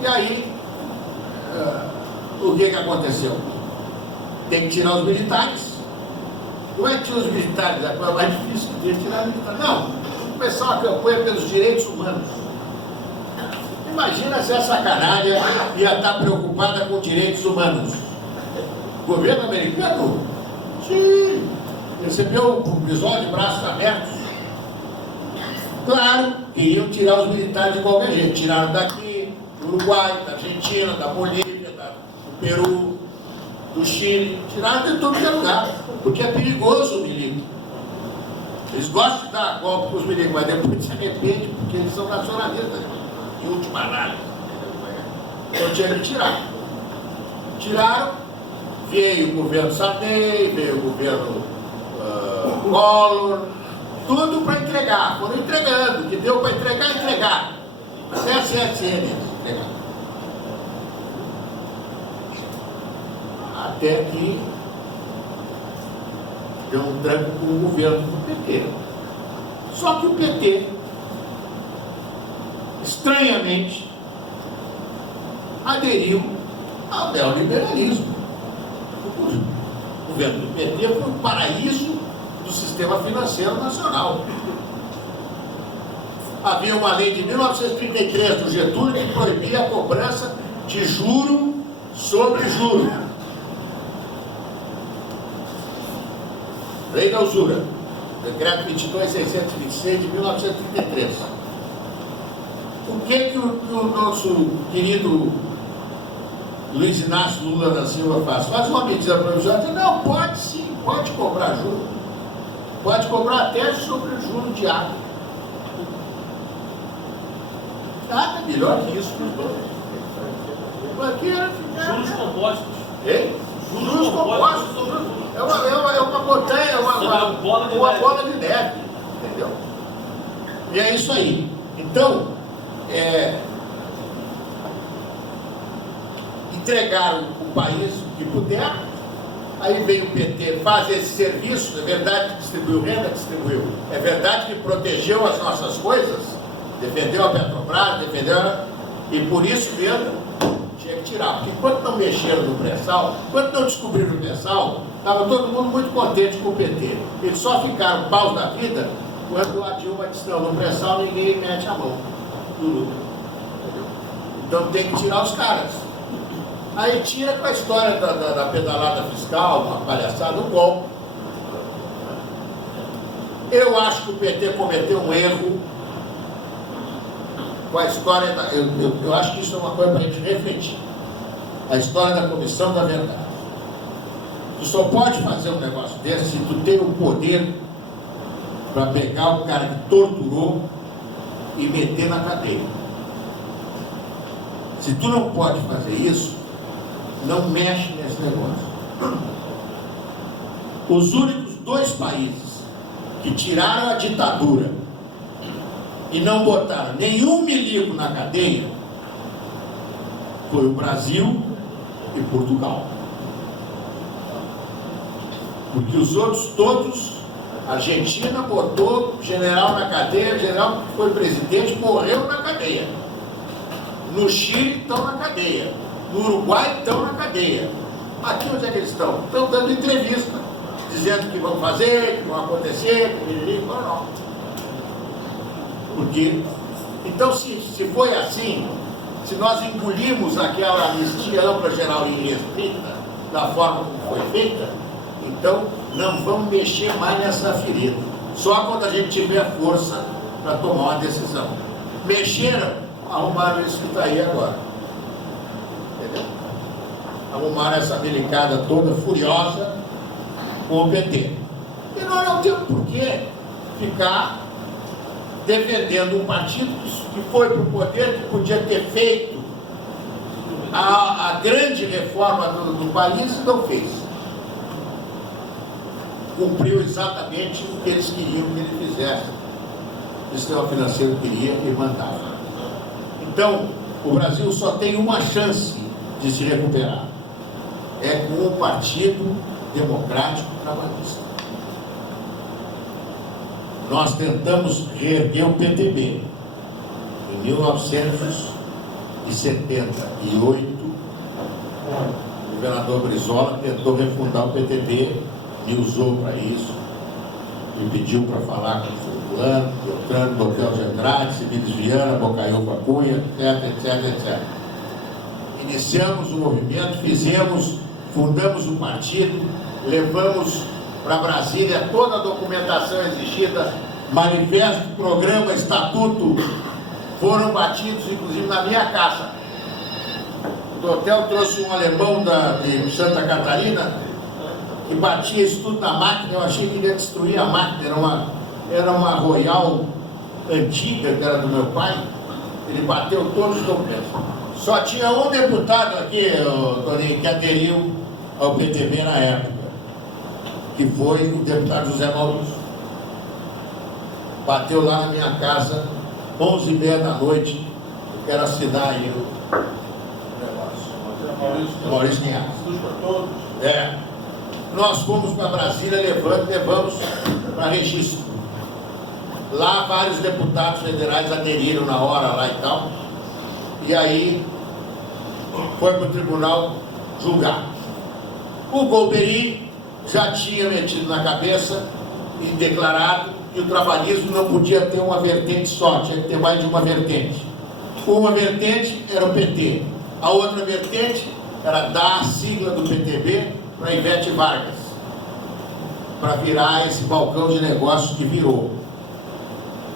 E aí, o que aconteceu? Tem que tirar os militares. Não é que tirar os militares, é mais difícil que ter que tirar os militares. Não, começar uma campanha pelos direitos humanos. Imagina se essa canalha ia estar preocupada com direitos humanos. O governo americano, sim, recebeu o Brizola de braços abertos. Claro, queriam tirar os militares de qualquer jeito. Tiraram daqui, do Uruguai, da Argentina, da Bolívia, do Peru, do Chile. Tiraram de todo lugar, porque é perigoso o milico. Eles gostam de dar golpe para os milicos, mas depois se arrependem, porque eles são nacionalistas, em última análise. Então tinha que tirar. Tiraram, veio o governo Sarney, veio o governo Collor, tudo para entregar. Foram entregando, que deu para entregar. Até a CSN entregar. Até que deu um tranco com o governo do PT. Só que o PT, estranhamente, aderiu ao neoliberalismo. O governo do PT foi um paraíso do sistema financeiro nacional. Havia uma lei de 1933 do Getúlio que proibia a cobrança de juro sobre juro. Lei da usura, decreto 22.626 de 1933. O que o nosso querido Luiz Inácio Lula da Silva faz? Faz uma medida provisória. Não, pode sim, pode cobrar juro. Pode cobrar até sobre o juro diário. Nada melhor que isso. Juros compostos. Hein? Juros compostos. É uma montanha, é uma bola de neve. Entendeu? E é isso aí. Então, entregaram o país o que puderam. Aí veio o PT, faz esse serviço. É verdade que distribuiu renda? Distribuiu. É verdade que protegeu as nossas coisas? Defendeu a Petrobras, e por isso mesmo tinha que tirar. Porque enquanto não mexeram no pré-sal, enquanto não descobriram o pré-sal, estava todo mundo muito contente com o PT. Eles só ficaram paus da vida quando a Dilma disse: não, no pré-sal ninguém mete a mão do Lula. Então tem que tirar os caras. Aí tira com a história da pedalada fiscal, uma palhaçada, um golpe. Eu acho que o PT cometeu um erro com a história eu acho que isso é uma coisa para a gente refletir. A história da Comissão da Verdade. Tu só pode fazer um negócio desse se tu tem o poder para pegar o cara que torturou e meter na cadeia. Se tu não pode fazer isso, não mexe nesse negócio. Os únicos dois países que tiraram a ditadura e não botaram nenhum milico na cadeia foi o Brasil e Portugal. Porque os outros todos, a Argentina botou general na cadeia, general que foi presidente morreu na cadeia. No Chile estão na cadeia. No Uruguai estão na cadeia. Aqui onde é que eles estão? Estão dando entrevista, dizendo que vão fazer, que vão acontecer, que não. Porque, então, se foi assim, se nós engolimos aquela anistia ampla, geral e restrita, da forma como foi feita, então não vamos mexer mais nessa ferida. Só quando a gente tiver força para tomar uma decisão. Mexeram, arrumaram isso que está aí agora. Entendeu? Arrumaram essa delicada toda furiosa com o PT. E nós não temos por que ficar defendendo um partido que foi para o poder, que podia ter feito a grande reforma do país e não fez. Cumpriu exatamente o que eles queriam que ele fizesse. O sistema financeiro queria e mandava. Então, o Brasil só tem uma chance de se recuperar. É com o Partido Democrático Trabalhista. Nós tentamos reerguer o PTB. Em 1978, o governador Brizola tentou refundar o PTB, me usou para isso, me pediu para falar com o fulano, Beltrano, Dortel de Andrade, Civilis Viana, Bocaiúva Cunha, etc. Iniciamos o movimento, fundamos o partido, levamos para Brasília toda a documentação exigida, manifesto, programa, estatuto, foram batidos, inclusive na minha casa. O Dortel trouxe um alemão de Santa Catarina, que batia isso tudo na máquina. Eu achei que ele ia destruir a máquina, era uma Royal antiga, que era do meu pai. Ele bateu todos os documentos. Só tinha um deputado aqui, Toninho, que aderiu ao PTB na época, que foi o deputado José Maurício. bateu lá na minha casa, 11h30 da noite, eu quero assinar aí o negócio. Maurício Linhares. É. Nós fomos para Brasília, levamos para registro. Lá vários deputados federais aderiram na hora lá e tal. E aí foi para o tribunal julgar. O Golbery já tinha metido na cabeça e declarado que o trabalhismo não podia ter uma vertente só, tinha que ter mais de uma vertente. Uma vertente era o PT, a outra vertente era dar a sigla do PTB para Ivete Vargas, para virar esse balcão de negócios que virou.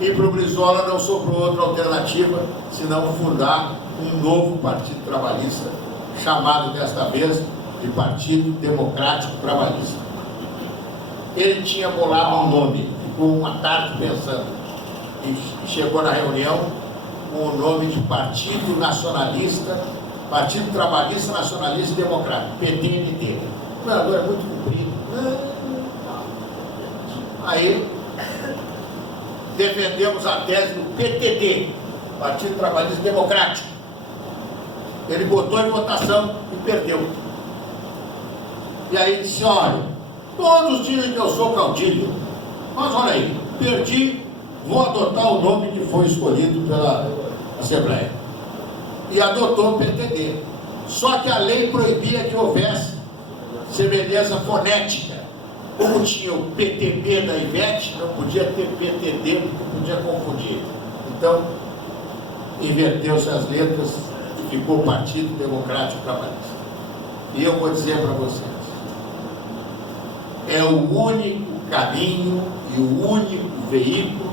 E para o Brizola não sobrou outra alternativa senão fundar um novo partido trabalhista, chamado desta vez de Partido Democrático Trabalhista. Ele tinha bolado um nome, ficou uma tarde pensando, e chegou na reunião com o nome de Partido Nacionalista, Partido Trabalhista Nacionalista e Democrático, PTND. Não, agora é muito comprido. Aí defendemos a tese do PTD, Partido Trabalhista Democrático. Ele botou em votação e perdeu. E aí ele disse, olha, todos dizem que eu sou caudilho, mas olha aí, perdi, vou adotar o nome que foi escolhido pela Assembleia. E adotou o PTD. Só que a lei proibia que houvesse semelhança fonética. Como tinha o PTB da Ivete, não podia ter PTD, porque podia confundir. Então, inverteu-se as letras e ficou o Partido Democrático Trabalhista. E eu vou dizer para vocês, é o único caminho e o único veículo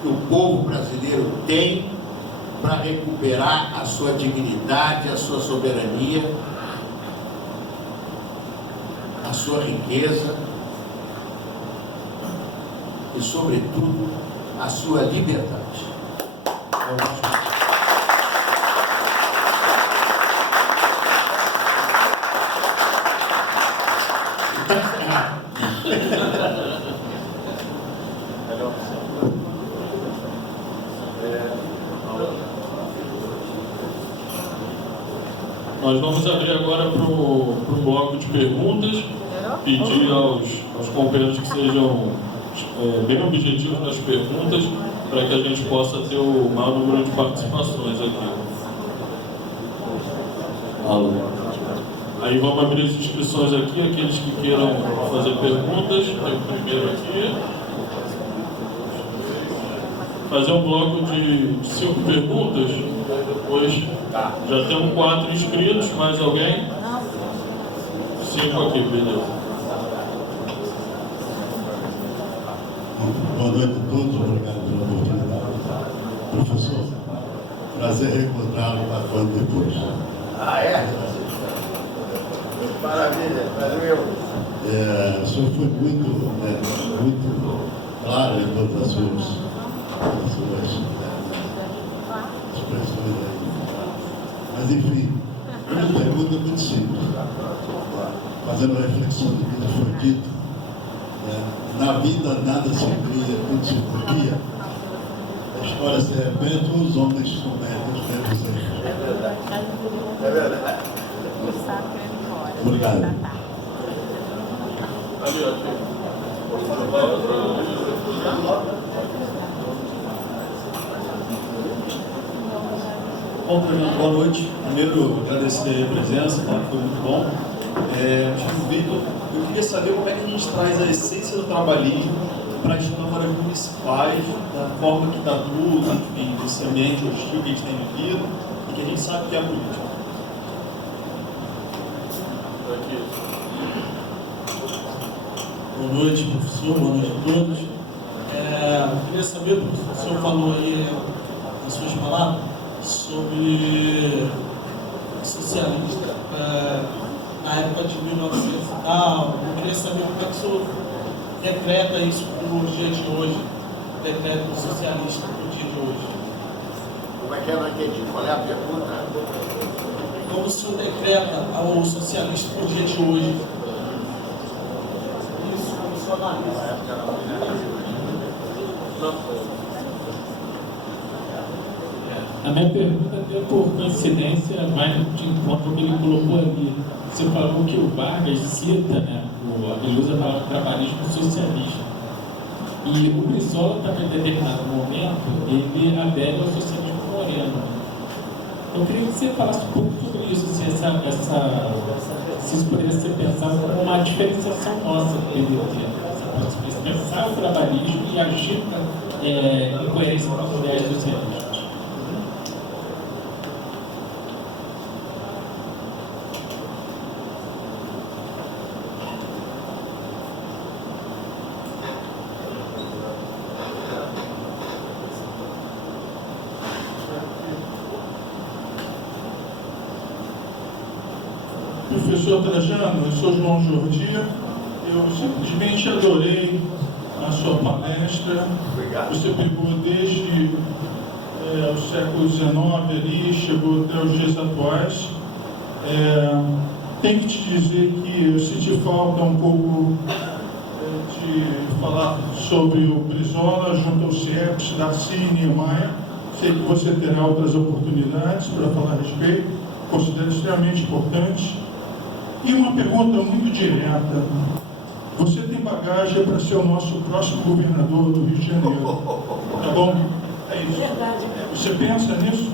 que o povo brasileiro tem para recuperar a sua dignidade, a sua soberania, a sua riqueza e, sobretudo, a sua liberdade. Nós vamos abrir agora para o bloco de perguntas, pedir aos companheiros que sejam bem objetivos nas perguntas, para que a gente possa ter o maior número de participações aqui. Alô. Aí vamos abrir as inscrições aqui, aqueles que queiram fazer perguntas. Tem o primeiro aqui. Fazer um bloco de 5 perguntas. Depois já temos 4 inscritos. Mais alguém? 5 aqui, beleza. Boa noite a todos, obrigado pela oportunidade. Professor, prazer reencontrá-lo quando depois. Ah, é? Maravilha, valeu. O senhor foi muito claro em todas as suas expressões aí. Mas, enfim, uma pergunta muito simples. Fazendo uma reflexão do que já foi dito, na vida nada se cria, tudo se copia. A história se repete, os homens cometem os mesmos erros. É verdade. É verdade. Obrigado. Bom, primeiro, boa noite. Primeiro, agradecer a presença, tá? Foi muito bom. Vitor, eu queria saber como é que a gente traz a essência do trabalhismo para as câmaras municipais, da forma que está tudo, enfim, desse ambiente hostil que a gente tem vivido e que a gente sabe que é a política. Boa noite, professor. Boa noite a todos. Eu queria saber, o senhor falou aí, nas suas palavras, sobre socialista na época de 1900 e tal. Eu queria saber como é que o senhor decreta isso para o dia de hoje, decreta o socialista para o dia de hoje. Como é que é? Não entendi. Qual é a pergunta? Como o senhor decreta o socialista para o dia de hoje? A minha pergunta, até por coincidência, vai de encontro ao que ele colocou ali. Você falou que o Vargas cita, né, ele usa a palavra trabalhismo socialista. E o Brizola, também, em determinado momento, ele adere ao socialismo moreno. Eu queria que você falasse um pouco sobre isso, se isso poderia ser pensado como uma diferenciação nossa do PDT. Pensar o trabalhismo e agir em coerência com as ideias socialistas. Professor Trajano, eu sou João Jordi. Eu simplesmente adorei a sua palestra. Obrigado. Você pegou desde o século XIX ali, chegou até os dias atuais. Tenho que te dizer que eu senti falta um pouco de falar sobre o Brizola junto ao CIEPS, Darcy e Niemeyer. Sei que você terá outras oportunidades para falar a respeito, considero extremamente importante. E uma pergunta muito direta. Você tem bagagem para ser o nosso próximo governador do Rio de Janeiro? Tá bom? É isso. Você pensa nisso?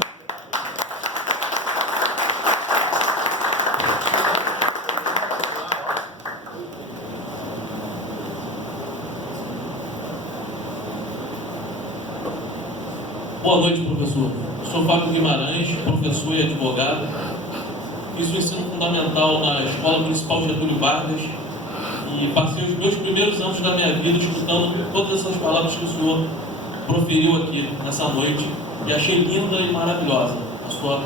Boa noite, professor. Eu sou Fábio Guimarães, professor e advogado. Fiz o ensino fundamental na Escola Municipal Getúlio Vargas e passei os meus primeiros anos da minha vida escutando todas essas palavras que o senhor proferiu aqui nessa noite e achei linda e maravilhosa a sua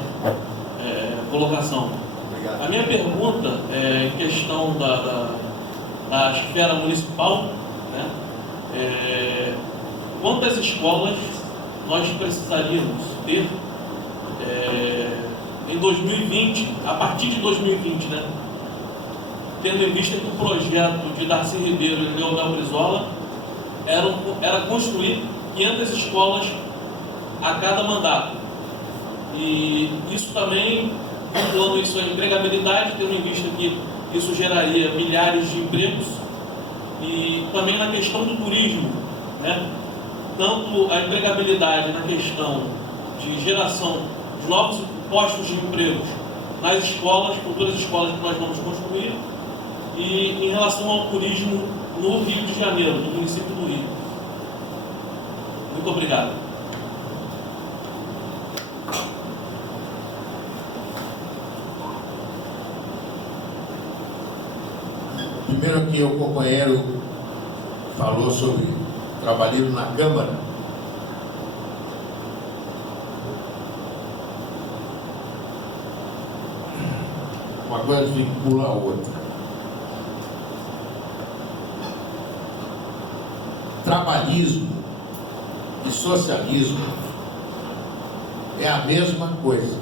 colocação. Obrigado. A minha pergunta é em questão da esfera municipal, né? Quantas escolas nós precisaríamos ter em 2020, a partir de 2020, né? Tendo em vista que o projeto de Darcy Ribeiro e Leonel Brizola era construir 500 escolas a cada mandato. E isso também, vinculando isso à empregabilidade, tendo em vista que isso geraria milhares de empregos, e também na questão do turismo, né? Tanto a empregabilidade na questão de geração de novos postos de empregos nas escolas, futuras escolas que nós vamos construir, e em relação ao turismo no Rio de Janeiro, no município do Rio. Muito obrigado. Primeiro aqui o companheiro falou sobre trabalhando na Câmara. Uma coisa vincula a outra. Trabalhismo e socialismo é a mesma coisa.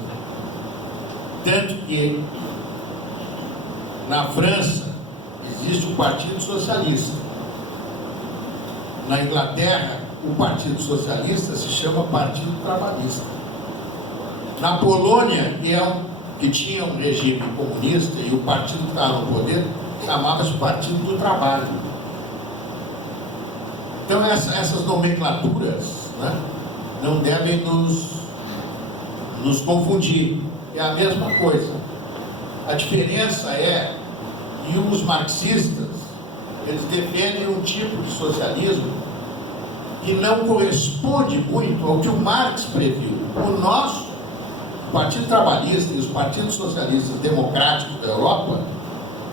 Tanto que na França existe o Partido Socialista. Na Inglaterra, o Partido Socialista se chama Partido Trabalhista. Na Polônia, que tinha um regime comunista e o partido que estava no poder, chamava-se Partido do Trabalho. Então essas nomenclaturas, né, não devem nos confundir. É a mesma coisa. A diferença é que os marxistas, eles defendem um tipo de socialismo que não corresponde muito ao que o Marx previu. O nosso Partido Trabalhista e os partidos socialistas democráticos da Europa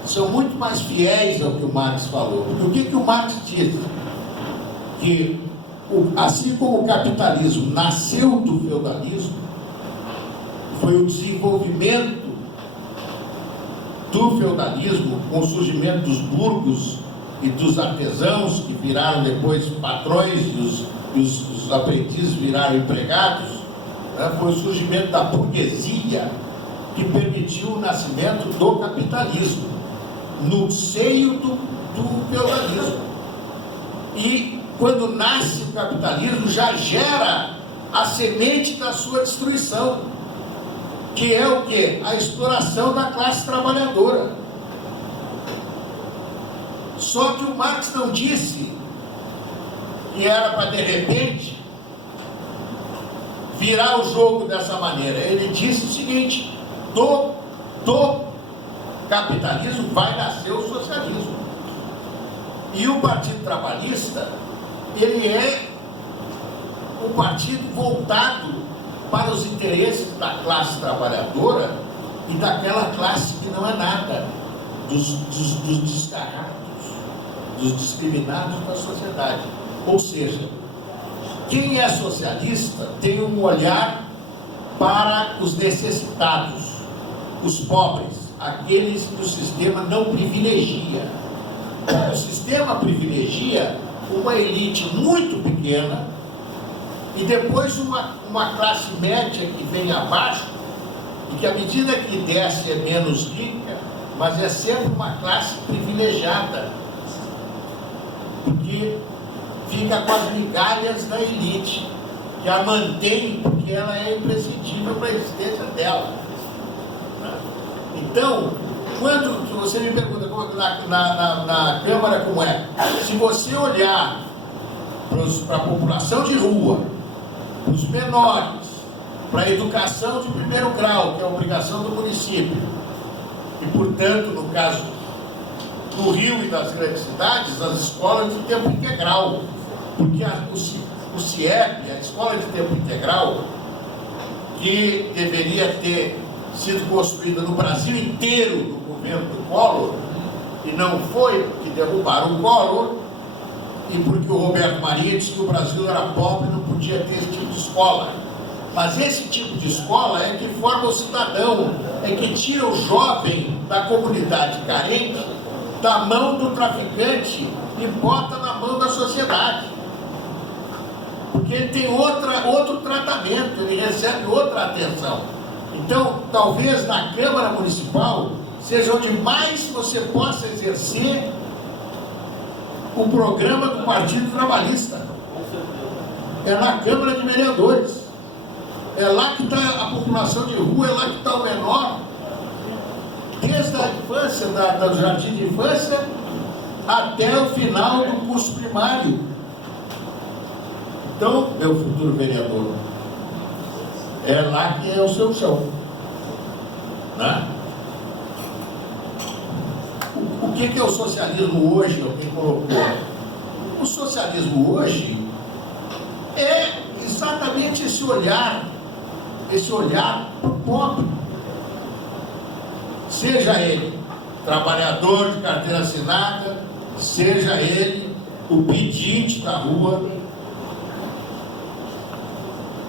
são muito mais fiéis ao que o Marx falou. Porque o que o Marx disse? Que assim como o capitalismo nasceu do feudalismo, foi o desenvolvimento do feudalismo com o surgimento dos burgos e dos artesãos, que viraram depois patrões, e os aprendizes viraram empregados, né? Foi o surgimento da burguesia que permitiu o nascimento do capitalismo no seio do feudalismo. E quando nasce o capitalismo, já gera a semente da sua destruição, que é o quê? A exploração da classe trabalhadora. Só que o Marx não disse que era para, de repente, virar o jogo dessa maneira. Ele disse o seguinte: do capitalismo vai nascer o socialismo. E o Partido Trabalhista, ele é um partido voltado para os interesses da classe trabalhadora e daquela classe que não é nada, dos desgarrados, dos discriminados da sociedade. Ou seja, quem é socialista tem um olhar para os necessitados, os pobres, aqueles que o sistema não privilegia. O sistema privilegia uma elite muito pequena e depois uma classe média que vem abaixo e que, à medida que desce, é menos rica, mas é sempre uma classe privilegiada, porque fica com as migalhas da elite, que a mantém porque ela é imprescindível para a existência dela. Então, quando você me pergunta na Câmara como é, se você olhar para a população de rua, para os menores, para a educação de primeiro grau, que é a obrigação do município, e, portanto, no caso do Rio e das grandes cidades, as escolas de tempo integral, porque o CIEP, a escola de tempo integral, que deveria ter sido construída no Brasil inteiro no governo do Collor, e não foi, porque derrubaram o Collor, e porque o Roberto Marinho disse que o Brasil era pobre e não podia ter esse tipo de escola. Mas esse tipo de escola é que forma o cidadão, é que tira o jovem da comunidade carente da mão do traficante e bota na mão da sociedade. Porque ele tem outro tratamento, ele recebe outra atenção. Então, talvez na Câmara Municipal seja onde mais você possa exercer o programa do Partido Trabalhista. É na Câmara de Vereadores. É lá que está a população de rua, é lá que está o menor. Desde a infância, do jardim de infância, até o final do curso primário. Então, meu futuro vereador, é lá que é o seu chão, né? O que é o socialismo hoje? Alguém colocou. O socialismo hoje é exatamente esse olhar para o pobre. Seja ele trabalhador de carteira assinada, seja ele o pedinte da rua.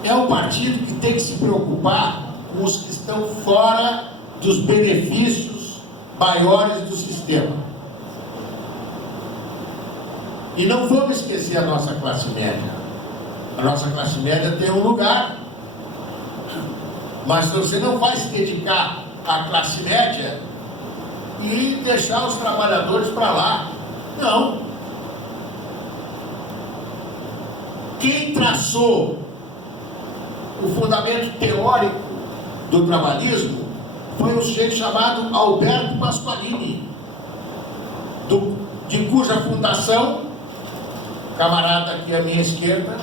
É um partido que tem que se preocupar com os que estão fora dos benefícios maiores do sistema. E não vamos esquecer a nossa classe média. A nossa classe média tem um lugar, mas você não vai se dedicar à classe média e deixar os trabalhadores para lá. Não. Quem traçou o fundamento teórico do trabalhismo foi um sujeito chamado Alberto Pasqualini, de cuja fundação, camarada aqui à minha esquerda,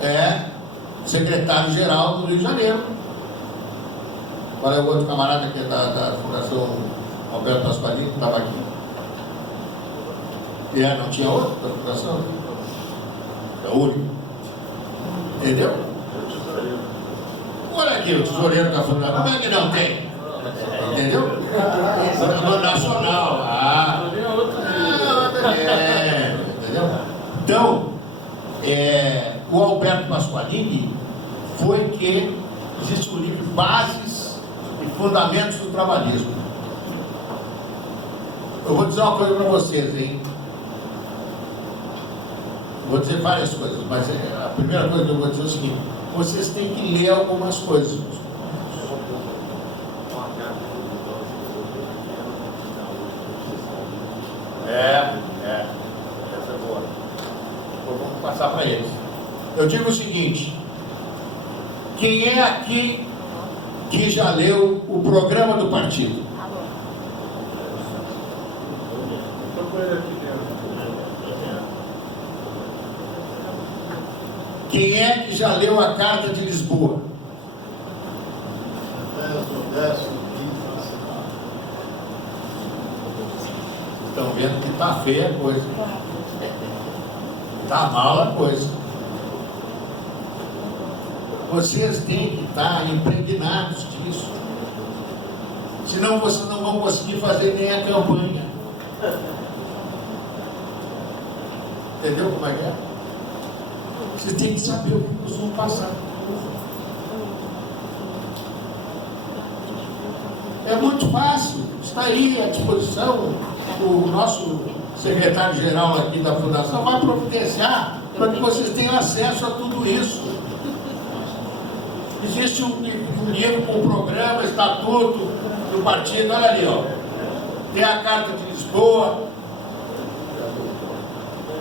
é secretário-geral do Rio de Janeiro. Qual é o outro camarada que é da Fundação Alberto Pasqualini, que estava aqui? Não tinha outro da Fundação? É o único. Entendeu? Olha aqui, o tesoureiro da Fundação. Como é que não tem? Entendeu? No Nacional. Entendeu? Então, o Alberto Pasqualini foi que existe um livro Bases e Fundamentos do Trabalhismo. Eu vou dizer uma coisa para vocês, hein? Vou dizer várias coisas, mas a primeira coisa que eu vou dizer é o seguinte: vocês têm que ler algumas coisas. Essa é boa. passar para eles. Eu digo o seguinte: quem é aqui que já leu o programa do partido? Quem é que já leu a Carta de Lisboa? Estão vendo que está feia a coisa. Está mal a coisa. Vocês têm que estar impregnados disso. Senão vocês não vão conseguir fazer nem a campanha. Entendeu como é que é? Você tem que saber o que nós vamos passar. É muito fácil, está aí à disposição. O nosso secretário-geral aqui da Fundação vai providenciar para que vocês tenham acesso a tudo isso. Existe um livro com programa, estatuto do partido, olha ali, ó. Tem a Carta de Lisboa.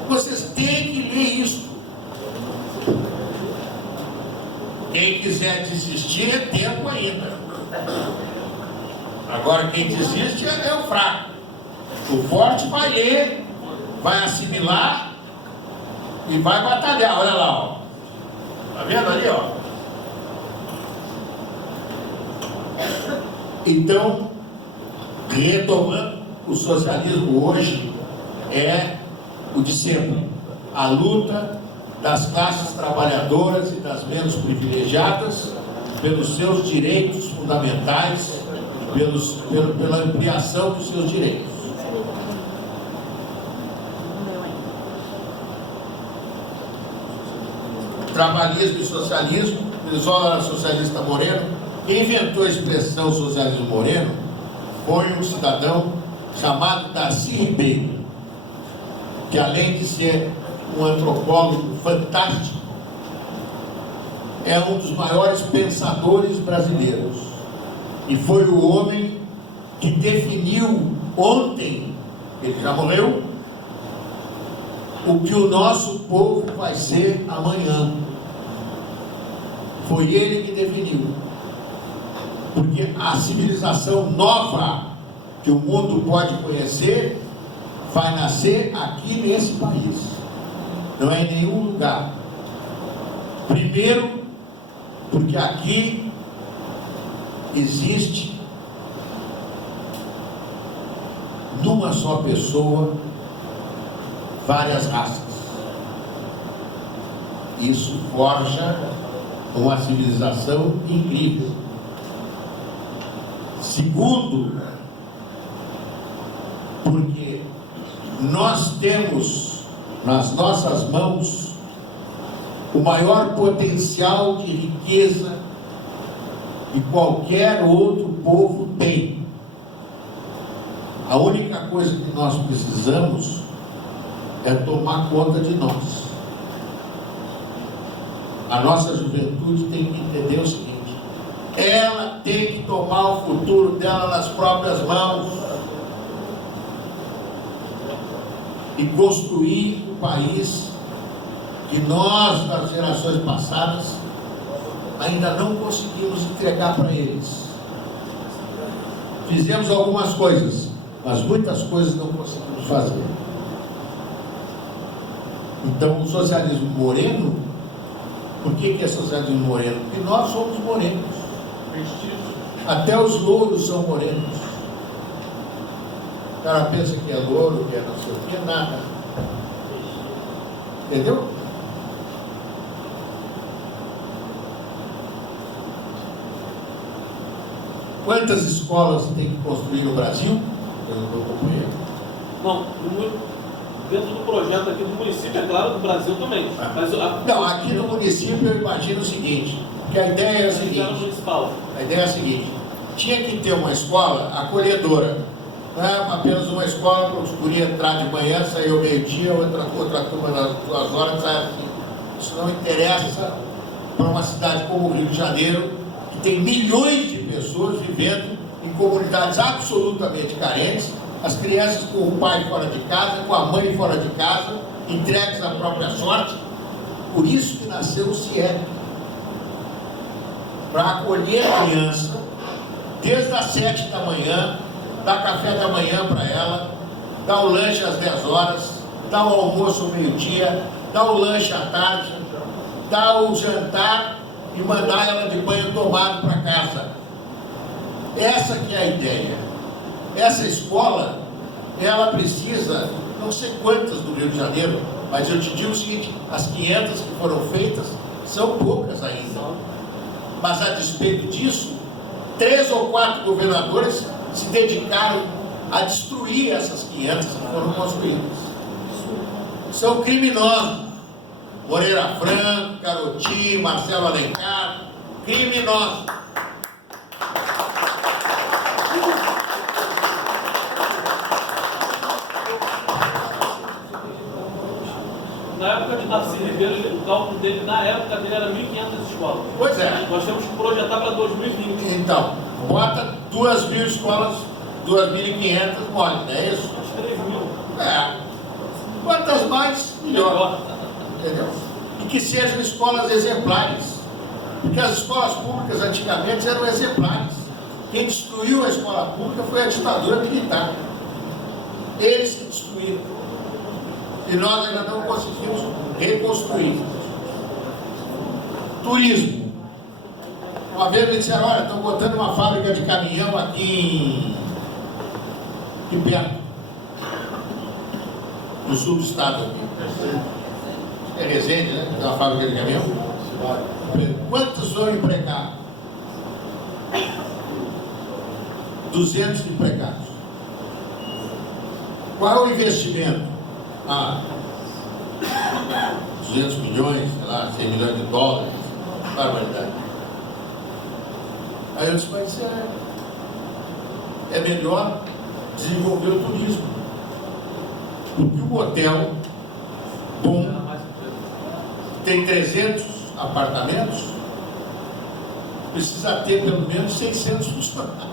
Vocês têm que ler isso. Quem quiser desistir é tempo ainda. Agora quem desiste é o fraco. O forte vai ler, vai assimilar e vai batalhar. Olha lá, ó. Tá vendo ali, ó? Então, retomando, o socialismo hoje é o de sempre. A luta das classes trabalhadoras e das menos privilegiadas pelos seus direitos fundamentais, pela ampliação dos seus direitos. Trabalhismo e socialismo, Brizola socialista Moreno. Quem inventou a expressão socialismo moreno foi um cidadão chamado Darcy Ribeiro, que além de ser um antropólogo fantástico, é um dos maiores pensadores brasileiros. E foi o homem que definiu ontem, ele já morreu, o que o nosso povo vai ser amanhã. Foi ele que definiu. Porque a civilização nova que o mundo pode conhecer vai nascer aqui nesse país. Não é em nenhum lugar. Primeiro, porque aqui existe numa só pessoa várias raças. Isso forja uma civilização incrível. Segundo, porque nós temos nas nossas mãos o maior potencial de riqueza que qualquer outro povo tem. A única coisa que nós precisamos é tomar conta de nós. A nossa juventude tem que entender o seguinte: ela tem que tomar o futuro dela nas próprias mãos e construir o país que nós, das gerações passadas, ainda não conseguimos entregar para eles. Fizemos algumas coisas, mas muitas coisas não conseguimos fazer. Então, o socialismo moreno, por que é socialismo moreno? Porque nós somos morenos. Até os louros são morenos. O cara pensa que é louro, que é não sei o que, nada. Entendeu? Quantas escolas tem que construir no Brasil? Eu não estou acompanhando. Não, dentro do projeto aqui do município, é claro, do Brasil também. Mas não, aqui no município eu imagino o seguinte, que a ideia é a seguinte. A ideia é a seguinte: tinha que ter uma escola acolhedora. Não é apenas uma escola para os guri entrar de manhã, sair ao meio-dia, outra turma das 2 horas, sai assim. Isso não interessa para uma cidade como o Rio de Janeiro, que tem milhões de pessoas vivendo em comunidades absolutamente carentes, as crianças com o pai fora de casa, com a mãe fora de casa, entregues à própria sorte, Por isso que nasceu o CIEP, para acolher a criança desde as 7 da manhã, dar café da manhã para ela, dar o lanche às 10 horas, dar o almoço ao meio-dia, dar o lanche à tarde, dar o jantar e mandar ela de banho tomado para casa. Essa que é a ideia. Essa escola, ela precisa, não sei quantas do Rio de Janeiro, mas eu te digo o seguinte, as 500 que foram feitas são poucas ainda. Mas a despeito disso, 3 ou 4 governadores se dedicaram a destruir essas 500 que foram construídas. São criminosos. Moreira Franco, Carotinho, Marcelo Alencar, criminosos. Na época de Darcy Ribeiro, o cálculo dele, na época dele, era 1.500 escolas. Pois é. Nós temos que projetar para 2020. Então, bota 2.000 escolas, 2.500, mole, não é isso? Uns 3.000. É. Quantas mais, melhor. Entendeu? E que sejam escolas exemplares. Porque as escolas públicas antigamente eram exemplares. Quem destruiu a escola pública foi a ditadura militar. Eles que destruíram. E nós ainda não conseguimos reconstruir. Turismo. Uma vez me disseram, olha, estão botando uma fábrica de caminhão aqui perto, no sul do estado aqui. É Resende, né? Tem uma fábrica de caminhão. Quantos vão empregar? 200 empregados. Qual é o investimento? 200 milhões, sei lá, 100 milhões de dólares. Barbaridade. Aí eu disse, mas é melhor desenvolver o turismo. Porque o hotel bom tem 300 apartamentos, precisa ter pelo menos 600 funcionários.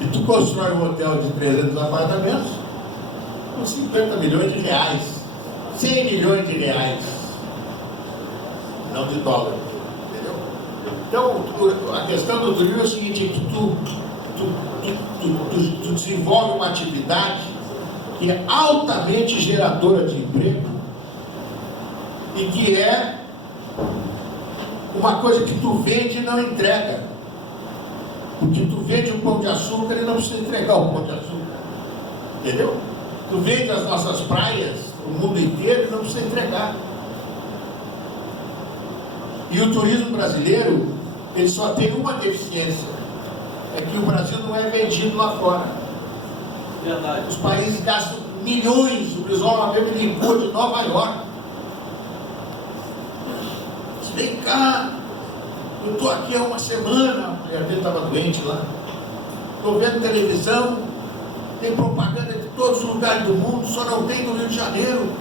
E tu constrói um hotel de 300 apartamentos com 50 milhões de reais, 100 milhões de reais, não de dólares, entendeu? Então, a questão do turismo é o seguinte, que tu desenvolve uma atividade que é altamente geradora de emprego e que é uma coisa que tu vende e não entrega. Porque tu vende um pão de açúcar e não precisa entregar o pão de açúcar. Entendeu? Tu vende as nossas praias, o mundo inteiro, e não precisa entregar. E o turismo brasileiro, ele só tem uma deficiência. É que o Brasil não é vendido lá fora. Verdade. Os países gastam milhões. O Brizola mesmo me ligou de Nova York. Vem cá, eu estou aqui há uma semana, a mulher dele estava doente lá, estou vendo televisão, tem propaganda de todos os lugares do mundo, só não tem no Rio de Janeiro.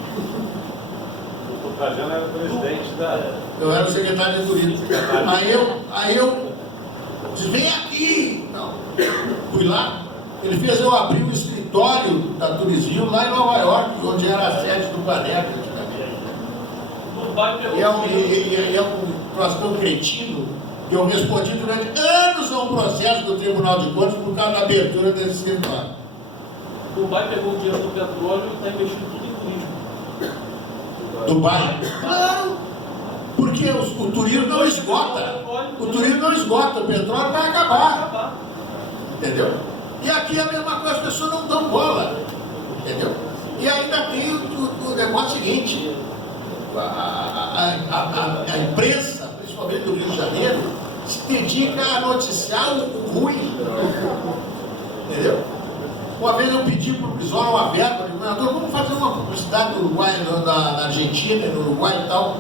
O Trajano era o presidente da... Eu era o secretário de turismo. Aí eu disse, vem aqui. Não. Fui lá, ele fez eu abrir o escritório da Turismo lá em Nova York, onde era a sede do Planeta. E é um troço tão cretino que eu respondi durante anos a um processo do Tribunal de Contas por causa da abertura desse escritório. Dubai pegou o dinheiro do petróleo e está investindo tudo em turismo. Dubai? Claro! Porque o turismo não esgota. O turismo não esgota, o petróleo vai acabar. Entendeu? E aqui é a mesma coisa, as pessoas não dão bola. Entendeu? E ainda tem o negócio seguinte. A imprensa, principalmente do Rio de Janeiro, se dedica a noticiar o ruim. Entendeu? Uma vez eu pedi para o Brizola uma verba, governador, vamos fazer uma publicidade no Uruguai, na Argentina, no Uruguai e tal.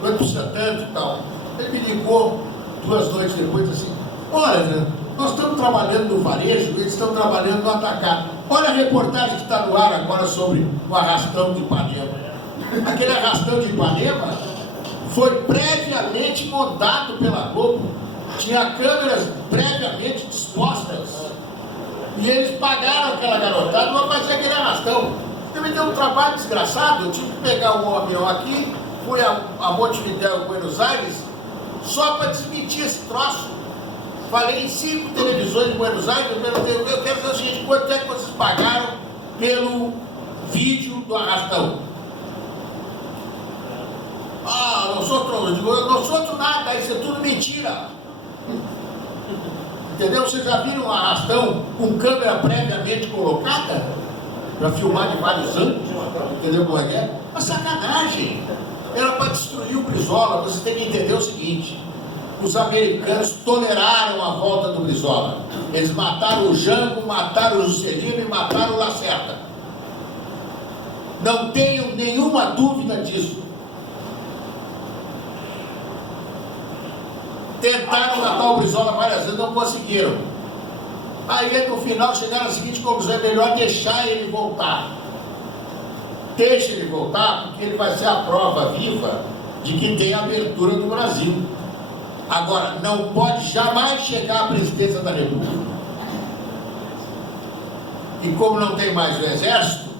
Quanto precisa tanto e tal. Ele me ligou 2 noites depois assim, olha, nós estamos trabalhando no varejo, eles estão trabalhando no atacado. Olha a reportagem que está no ar agora sobre o arrastão de Ipanema. Aquele arrastão de Ipanema foi previamente montado pela Globo. Tinha câmeras previamente dispostas. E eles pagaram aquela garotada para fazer aquele arrastão. Porque me deu um trabalho desgraçado. Eu tive que pegar um avião aqui, fui a Montevidéu, Buenos Aires, só para desmentir esse troço. Falei em 5 televisões de Buenos Aires, eu quero dizer o seguinte: quanto é que vocês pagaram pelo vídeo do arrastão? Ah, não sou trono, eu não sou nada, isso é tudo mentira. Entendeu? Vocês já viram um arrastão com câmera previamente colocada para filmar de vários ângulos? Entendeu como é que é? Uma sacanagem. Era para destruir o Brizola. Você tem que entender o seguinte: os americanos toleraram a volta do Brizola. Eles mataram o Jango, mataram o Juscelino e mataram o Lacerda. Não tenho nenhuma dúvida disso. Tentaram matar o Brizola várias vezes, não conseguiram. Aí no final chegaram à seguinte conclusão: é melhor deixar ele voltar. Deixa ele voltar, porque ele vai ser a prova viva de que tem abertura no Brasil. Agora, não pode jamais chegar à presidência da República. E como não tem mais o Exército,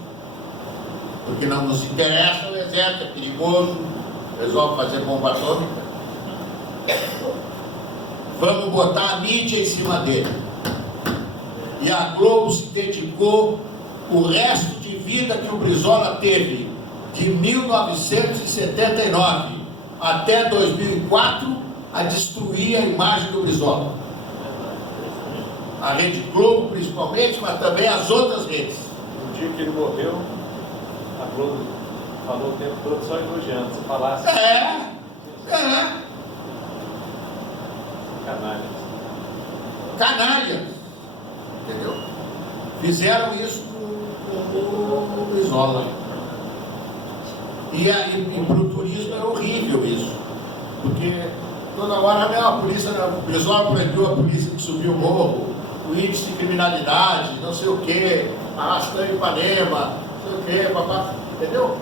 porque não nos interessa o Exército, é perigoso, resolve fazer bomba atômica, vamos botar a mídia em cima dele. E a Globo se dedicou o resto de vida que o Brizola teve, de 1979 até 2004, a destruir a imagem do Brizola. A Rede Globo principalmente, mas também as outras redes. No dia que ele morreu, a Globo falou o tempo todo só elogiando. Se falasse... Canalhas. Entendeu? Fizeram isso com o Brizola. E para o turismo era horrível isso. Porque toda hora a polícia, o Brizola proibiu a polícia de subir o morro, o índice de criminalidade, não sei o quê, arrastando Ipanema, não sei o quê, papá, entendeu?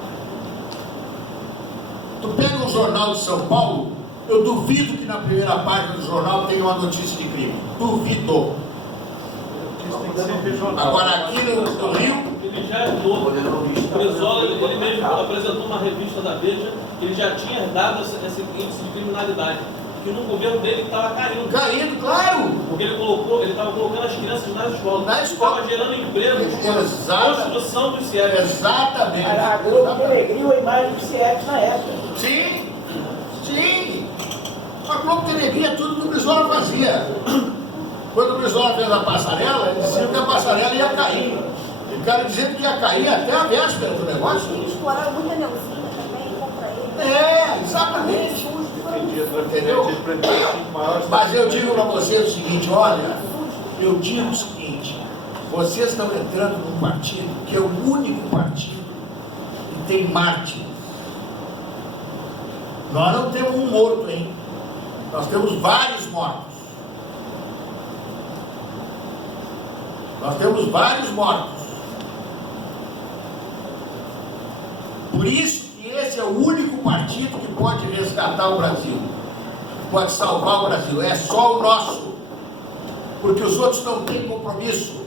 Tu pega um jornal de São Paulo, eu duvido que na primeira página do jornal tenha uma notícia de crime. Duvido. Agora aqui no Rio... Ele já herdou. O Brizola, ele mesmo apresentou uma revista da Veja, que ele já tinha herdado esse índice de criminalidade. Que no governo dele estava caindo. Caindo, claro! Porque ele estava colocando as crianças nas escolas. Na escola. Estava gerando empregos, construção dos CIEPs. Exatamente. A Globo denegriu a imagem do CIEPs na época. Sim, sim. A Globo denegria tudo que o Brizola fazia. Quando o Brizola fez a passarela, eles diziam que a passarela ia cair. E o cara dizendo que ia cair até a véspera do negócio. Eles exploraram muita Neuzinha também contra ele. Exatamente. Entendeu? Mas eu digo para vocês o seguinte: olha, eu digo o seguinte: vocês estão entrando num partido que é o único partido que tem mártires. Nós não temos um morto, hein? Nós temos vários mortos. Nós temos vários mortos. Por isso que esse é o único partido que pode resgatar o Brasil, pode salvar o Brasil. É só o nosso, porque os outros não têm compromisso.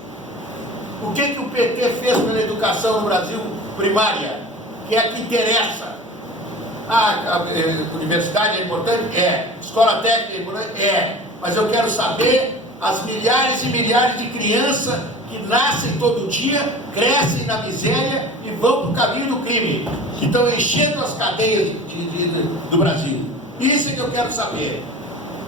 O que o PT fez pela educação no Brasil primária, que é a que interessa? A universidade é importante? É. Escola técnica é importante? É. Mas eu quero saber as milhares e milhares de crianças que nascem todo dia, crescem na miséria e vão para o caminho do crime, que estão enchendo as cadeias do Brasil. Isso é que eu quero saber.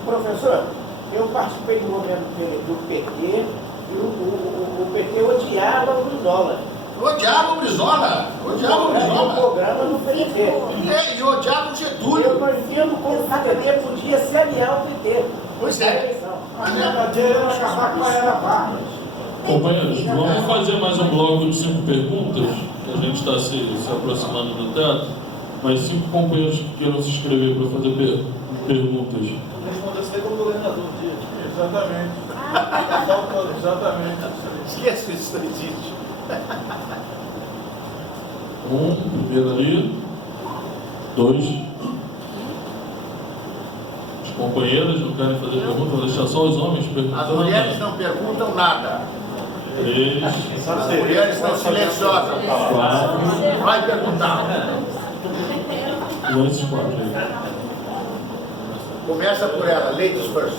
Professor, eu participei do movimento do PT e o PT odiava o Brizola. Odiava o Brizola. Odiava o Brizola. Programa do PT. E odiava o Getúlio. Eu não entendo como o PT podia se aliar ao PT. Pois é. A verdadeira era acabar com a Era Vargas. Companheiros, vamos fazer mais um bloco de 5 perguntas, que a gente está se aproximando do teto, mas 5 companheiros que queiram se inscrever para fazer perguntas. Respondeu isso aí como governador um dia. Exatamente. Exatamente. Esquece que isso não existe. Primeiro ali. 2. Os companheiros não querem fazer pergunta, vou deixar só os homens perguntando. As mulheres não perguntam nada. 3, As mulheres estão silenciosas. 4, Vai perguntar. esses 4 aí. Começa por ela, ladies first.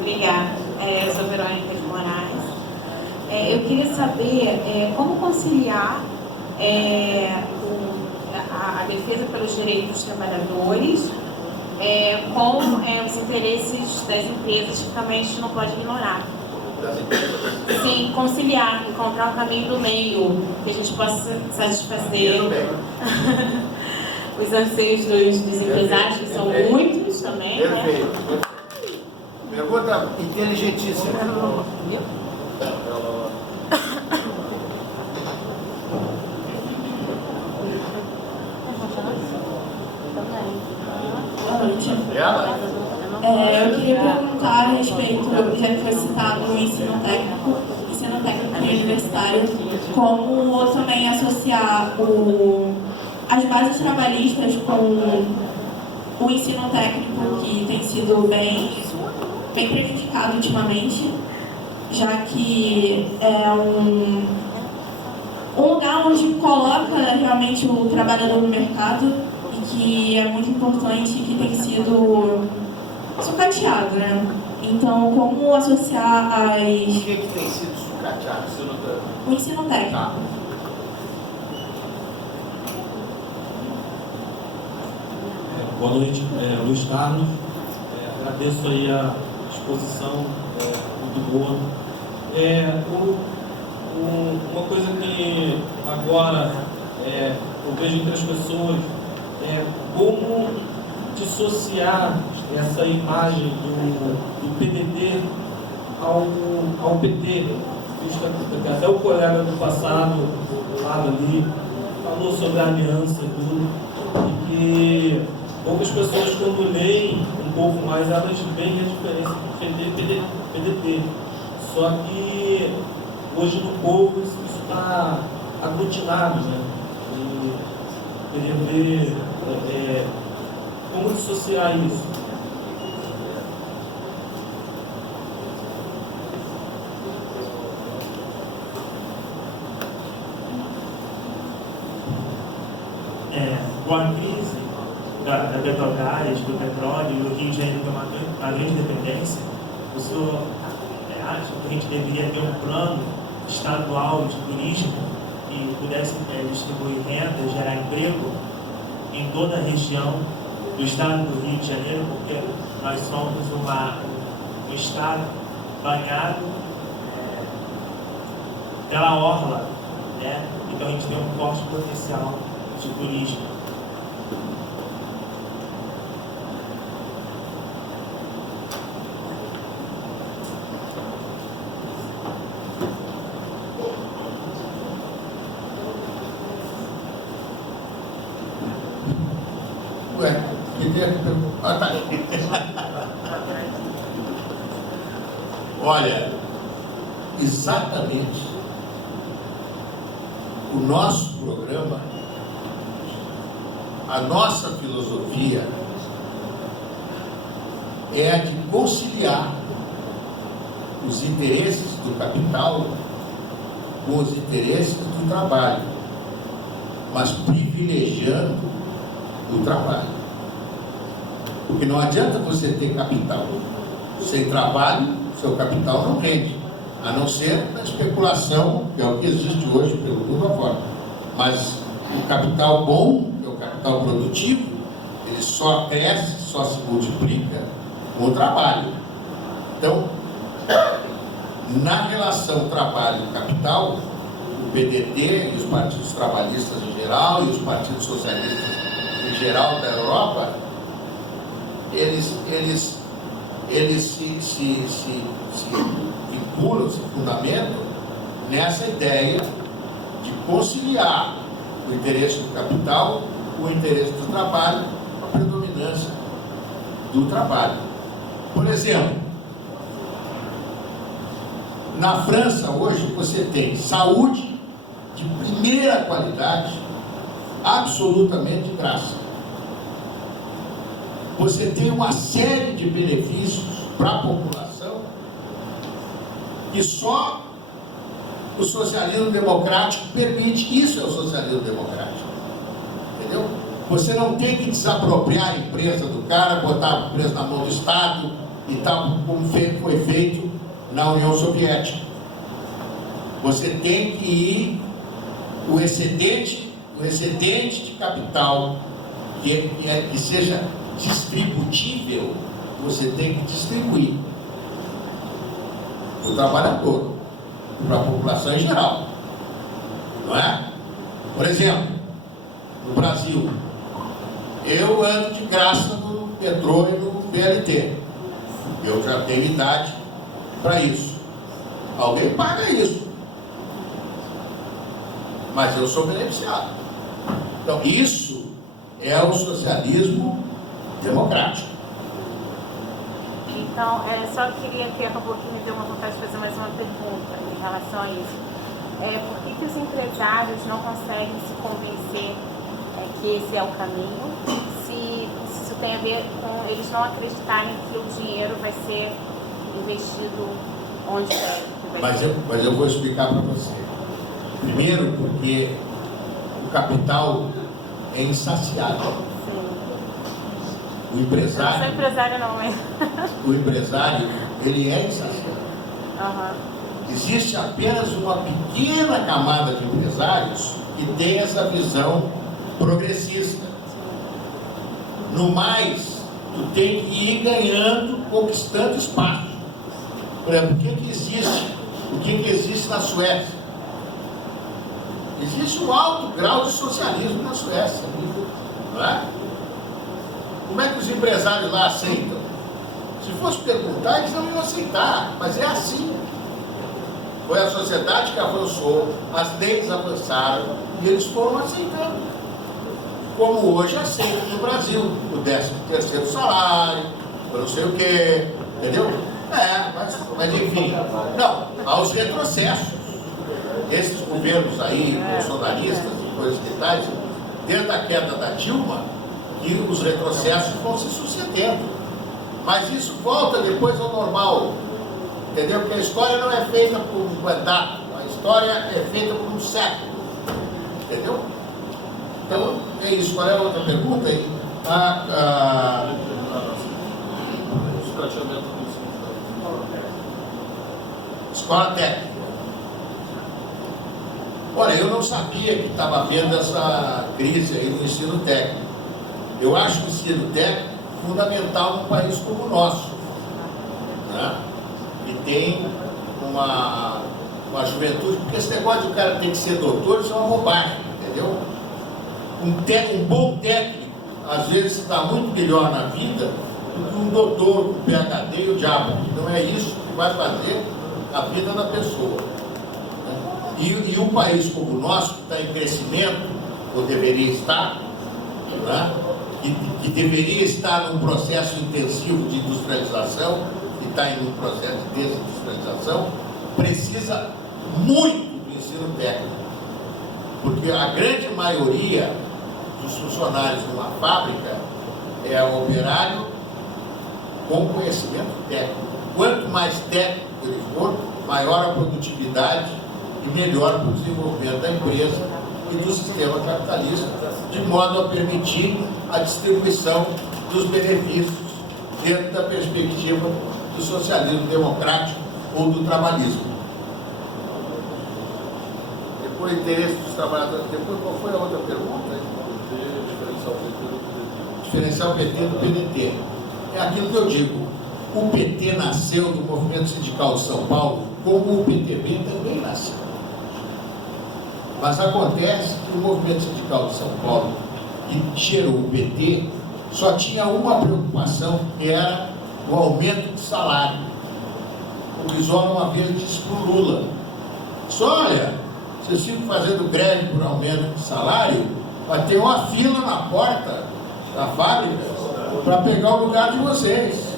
Obrigada. Eu sou Verônica de Moraes. Eu queria saber como conciliar a defesa pelos direitos dos trabalhadores com os interesses das empresas, que também a gente não pode ignorar. Sim, conciliar, encontrar o caminho do meio, que a gente possa satisfazer os anseios dos empresários, que são muitos também, né? Perfeito. Pergunta inteligentíssima. Boa noite. Ela? Eu queria perguntar a respeito, já que foi citado o ensino técnico e universitário, como também associar as bases trabalhistas com o ensino técnico, que tem sido bem prejudicado ultimamente, já que é um lugar onde coloca realmente o trabalhador no mercado e que é muito importante, que tem sido sucateado, né? Então, como associar O que tem sido sucateado? o ensino técnico? Tá. Boa noite, Luiz Carlos. Agradeço aí a exposição, muito boa. Uma coisa que agora eu vejo entre as pessoas é como dissociar essa imagem do PDT ao PT. Até o colega do passado, do lado ali, falou sobre a aliança e tudo, e que poucas pessoas, quando leem um pouco mais, elas veem a diferença entre PDT. Só que hoje no povo isso está aglutinado, né? E queria ver como dissociar isso. Com a crise da Petrobras, do petróleo e o Rio de Janeiro, que é uma grande dependência, o senhor acha que a gente deveria ter um plano estadual de turismo que pudesse distribuir renda, gerar emprego em toda a região do estado do Rio de Janeiro, porque nós somos um estado banhado pela orla, né? Então a gente tem um forte potencial de turismo. Olha, exatamente o nosso programa, a nossa filosofia é a de conciliar os interesses do capital com os interesses do trabalho, mas privilegiando o trabalho. Porque não adianta você ter capital sem trabalho, seu capital não rende, a não ser na especulação, que é o que existe hoje pelo mundo afora. Mas o capital bom, que é o capital produtivo, ele só cresce, só se multiplica com o trabalho. Então, na relação trabalho-capital, o PDT e os partidos trabalhistas em geral e os partidos socialistas em geral da Europa, eles se vinculam, se fundamentam nessa ideia de conciliar o interesse do capital com o interesse do trabalho, a predominância do trabalho. Por exemplo, na França hoje você tem saúde de primeira qualidade, absolutamente de graça. Você tem uma série de benefícios para a população que só o socialismo democrático permite. Isso é o socialismo democrático. Entendeu? Você não tem que desapropriar a empresa do cara, botar a empresa na mão do Estado e tal, como foi feito na União Soviética. Você tem que ir, o excedente de capital que seja distributível, você tem que distribuir para o trabalhador, para a população em geral, não é? Por exemplo, no Brasil, eu ando de graça no metrô e no VLT, eu já tenho idade para isso. Alguém paga isso, mas eu sou beneficiado. Então isso é o socialismo democrático. Então, só queria que acabou que me deu uma vontade de fazer mais uma pergunta em relação a isso. Por que os empresários não conseguem se convencer que esse é o caminho, se isso tem a ver com eles não acreditarem que o dinheiro vai ser investido onde deve? Mas eu vou explicar para você. Primeiro, porque o capital é insaciável. Sim. O empresário... Eu não sou empresário não, mas... O empresário, ele é insaciável. Uhum. Existe apenas uma pequena camada de empresários que tem essa visão progressista. No mais, tu tem que ir ganhando, conquistando espaço. Por exemplo, o que existe na Suécia? Existe um alto grau de socialismo na Suécia, não é? Como é que os empresários lá aceitam? Se fosse perguntar, eles não iam aceitar, mas é assim. Foi a sociedade que avançou, as leis avançaram e eles foram aceitando. Como hoje aceitam no Brasil, o 13º salário, eu não sei o quê, entendeu? Mas enfim, não, há os retrocessos. Esses governos aí, bolsonaristas e coisas que tais, desde a queda da Dilma, que os retrocessos vão se sucedendo. Mas isso volta depois ao normal, entendeu? Porque a história não é feita por um mandato, a história é feita por um século, entendeu? Então, é isso. Qual é a outra pergunta aí? Escola técnica. Olha, eu não sabia que estava havendo essa crise aí no ensino técnico. Eu acho que o ensino técnico é fundamental num país como o nosso, né? E tem uma juventude, porque esse negócio de o cara ter que ser doutor, isso é uma bobagem, entendeu? Um bom técnico, às vezes, se dá muito melhor na vida do que um doutor com PhD e o diabo. Não é isso que vai fazer a vida da pessoa. E um país como o nosso, que está em crescimento, ou deveria estar, né? que deveria estar num processo intensivo de industrialização, que está em um processo de desindustrialização, precisa muito do ensino técnico. Porque a grande maioria dos funcionários de uma fábrica é operário com conhecimento técnico. Quanto mais técnico ele for, maior a produtividade e melhor para o desenvolvimento da empresa e do sistema capitalista, de modo a permitir a distribuição dos benefícios dentro da perspectiva do socialismo democrático ou do trabalhismo. Depois, interesse dos trabalhadores. Depois, qual foi a outra pergunta? Diferencial PT do PDT. É aquilo que eu digo. O PT nasceu do movimento sindical de São Paulo, como o PTB também nasceu. Mas acontece que o movimento sindical de São Paulo, que gerou o PT, só tinha uma preocupação, que era o aumento de salário. O Brizola uma vez disse para o Lula: só olha, vocês ficam fazendo greve por aumento de salário, vai ter uma fila na porta da fábrica para pegar o lugar de vocês.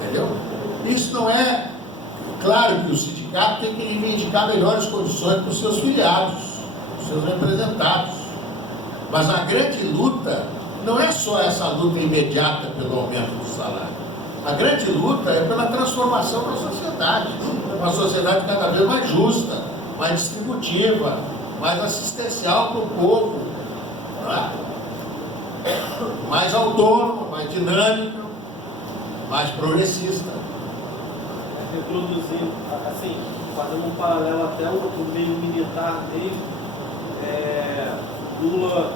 Entendeu? Isso não é... Claro que o sindicato tem que reivindicar melhores condições para os seus filiados, para os seus representados. Mas a grande luta não é só essa luta imediata pelo aumento do salário. A grande luta é pela transformação da sociedade. Uma sociedade cada vez mais justa, mais distributiva, mais assistencial para o povo, mais autônoma, mais dinâmica, mais progressista. Reproduzindo, assim, fazendo um paralelo até o meio militar dele, Lula,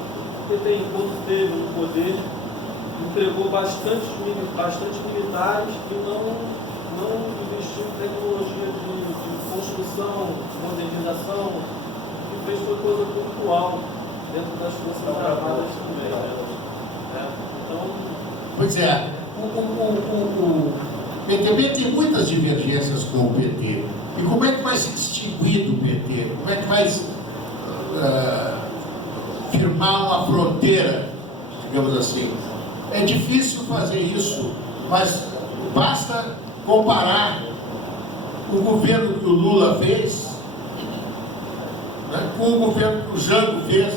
enquanto esteve no poder, empregou bastante militares e não investiu em tecnologia de construção, modernização, que fez foi coisa pontual dentro das Forças Armadas também. Então, pois é, o PTB tem muitas divergências com o PT. E como é que vai se distinguir do PT? Como é que vai firmar uma fronteira, digamos assim? É difícil fazer isso, mas basta comparar o governo que o Lula fez, né, com o governo que o Jango fez.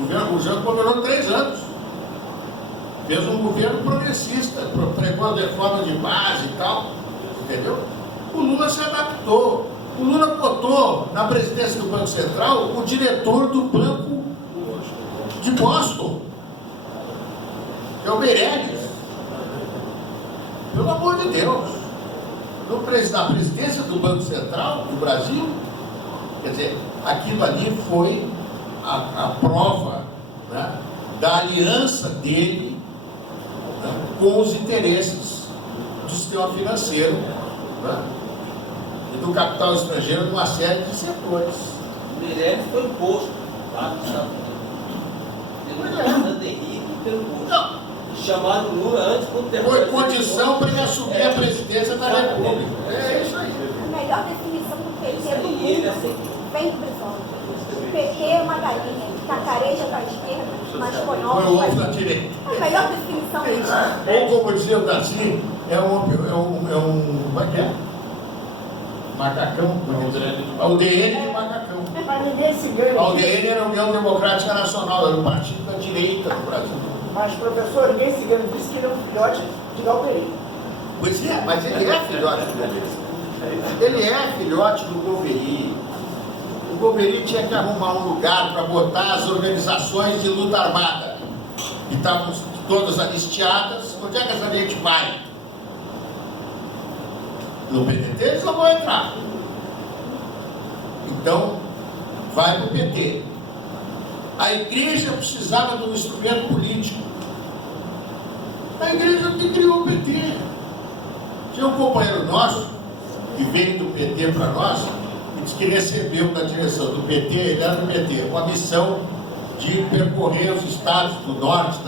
O Jango governou 3 anos. Fez um governo progressista, pregou a reforma de base e tal, entendeu? O Lula se adaptou. O Lula botou na presidência do Banco Central o diretor do Banco de Boston, que é o Meirelles. Pelo amor de Deus. Na presidência do Banco Central do Brasil, quer dizer, aquilo ali foi a prova, né, da aliança dele, né, com os interesses do sistema financeiro, né, e do capital estrangeiro numa série de setores. O Meirelles foi imposto lá nos Estados Unidos. Fernando Henrique pelo posto. Chamaram o Lula antes por ter. Foi condição para ele assumir a presidência da República. É isso aí. A melhor definição do PT do mundo vem do Brizola. O PT é uma galinha que cacareja para a esquerda, mas põe ovos Foi para a ovo na direita. A melhor definição é isso. Ou como dizia o Darcy, como é que é? Macacão. A UDN de macacão. Mas ninguém se ganha. A UDN era a União Democrática Nacional, era o partido da direita do Brasil. Mas, professor, ninguém se ganha. Disse que ele é um filhote de Galperim. Pois é, mas ele é filhote do Golbery. Ele é filhote do Golbery. O Golbery tinha que arrumar um lugar para botar as organizações de luta armada, que estavam todas anistiadas. Onde é que essa gente vai? No PDT eles não vão entrar. Então, vai para o PT. A igreja precisava de um instrumento político. A igreja que criou o PT. Tinha um companheiro nosso, que veio do PT para nós, e disse que recebeu da direção do PT, ele era do PT, uma missão de percorrer os estados do norte,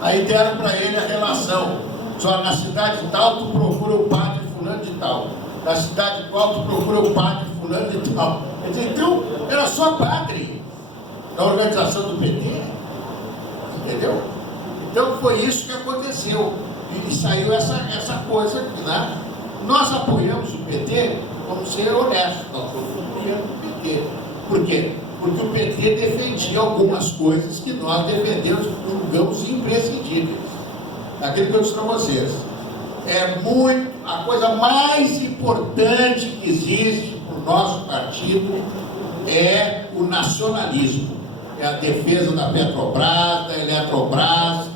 aí deram para ele a relação. Só na cidade tal tu procura o padre fulano de tal, na cidade qual tu procura o padre fulano de tal. Quer dizer, então, era só padre da organização do PT, entendeu? Então foi isso que aconteceu, e saiu essa coisa, né? Nós apoiamos o PT, vamos ser honestos, nós apoiamos o PT. Por quê? Porque o PT defendia algumas coisas que nós defendemos, julgamos imprescindíveis. Aquilo que eu disse para vocês, a coisa mais importante que existe para o nosso partido é o nacionalismo. É a defesa da Petrobras, da Eletrobras,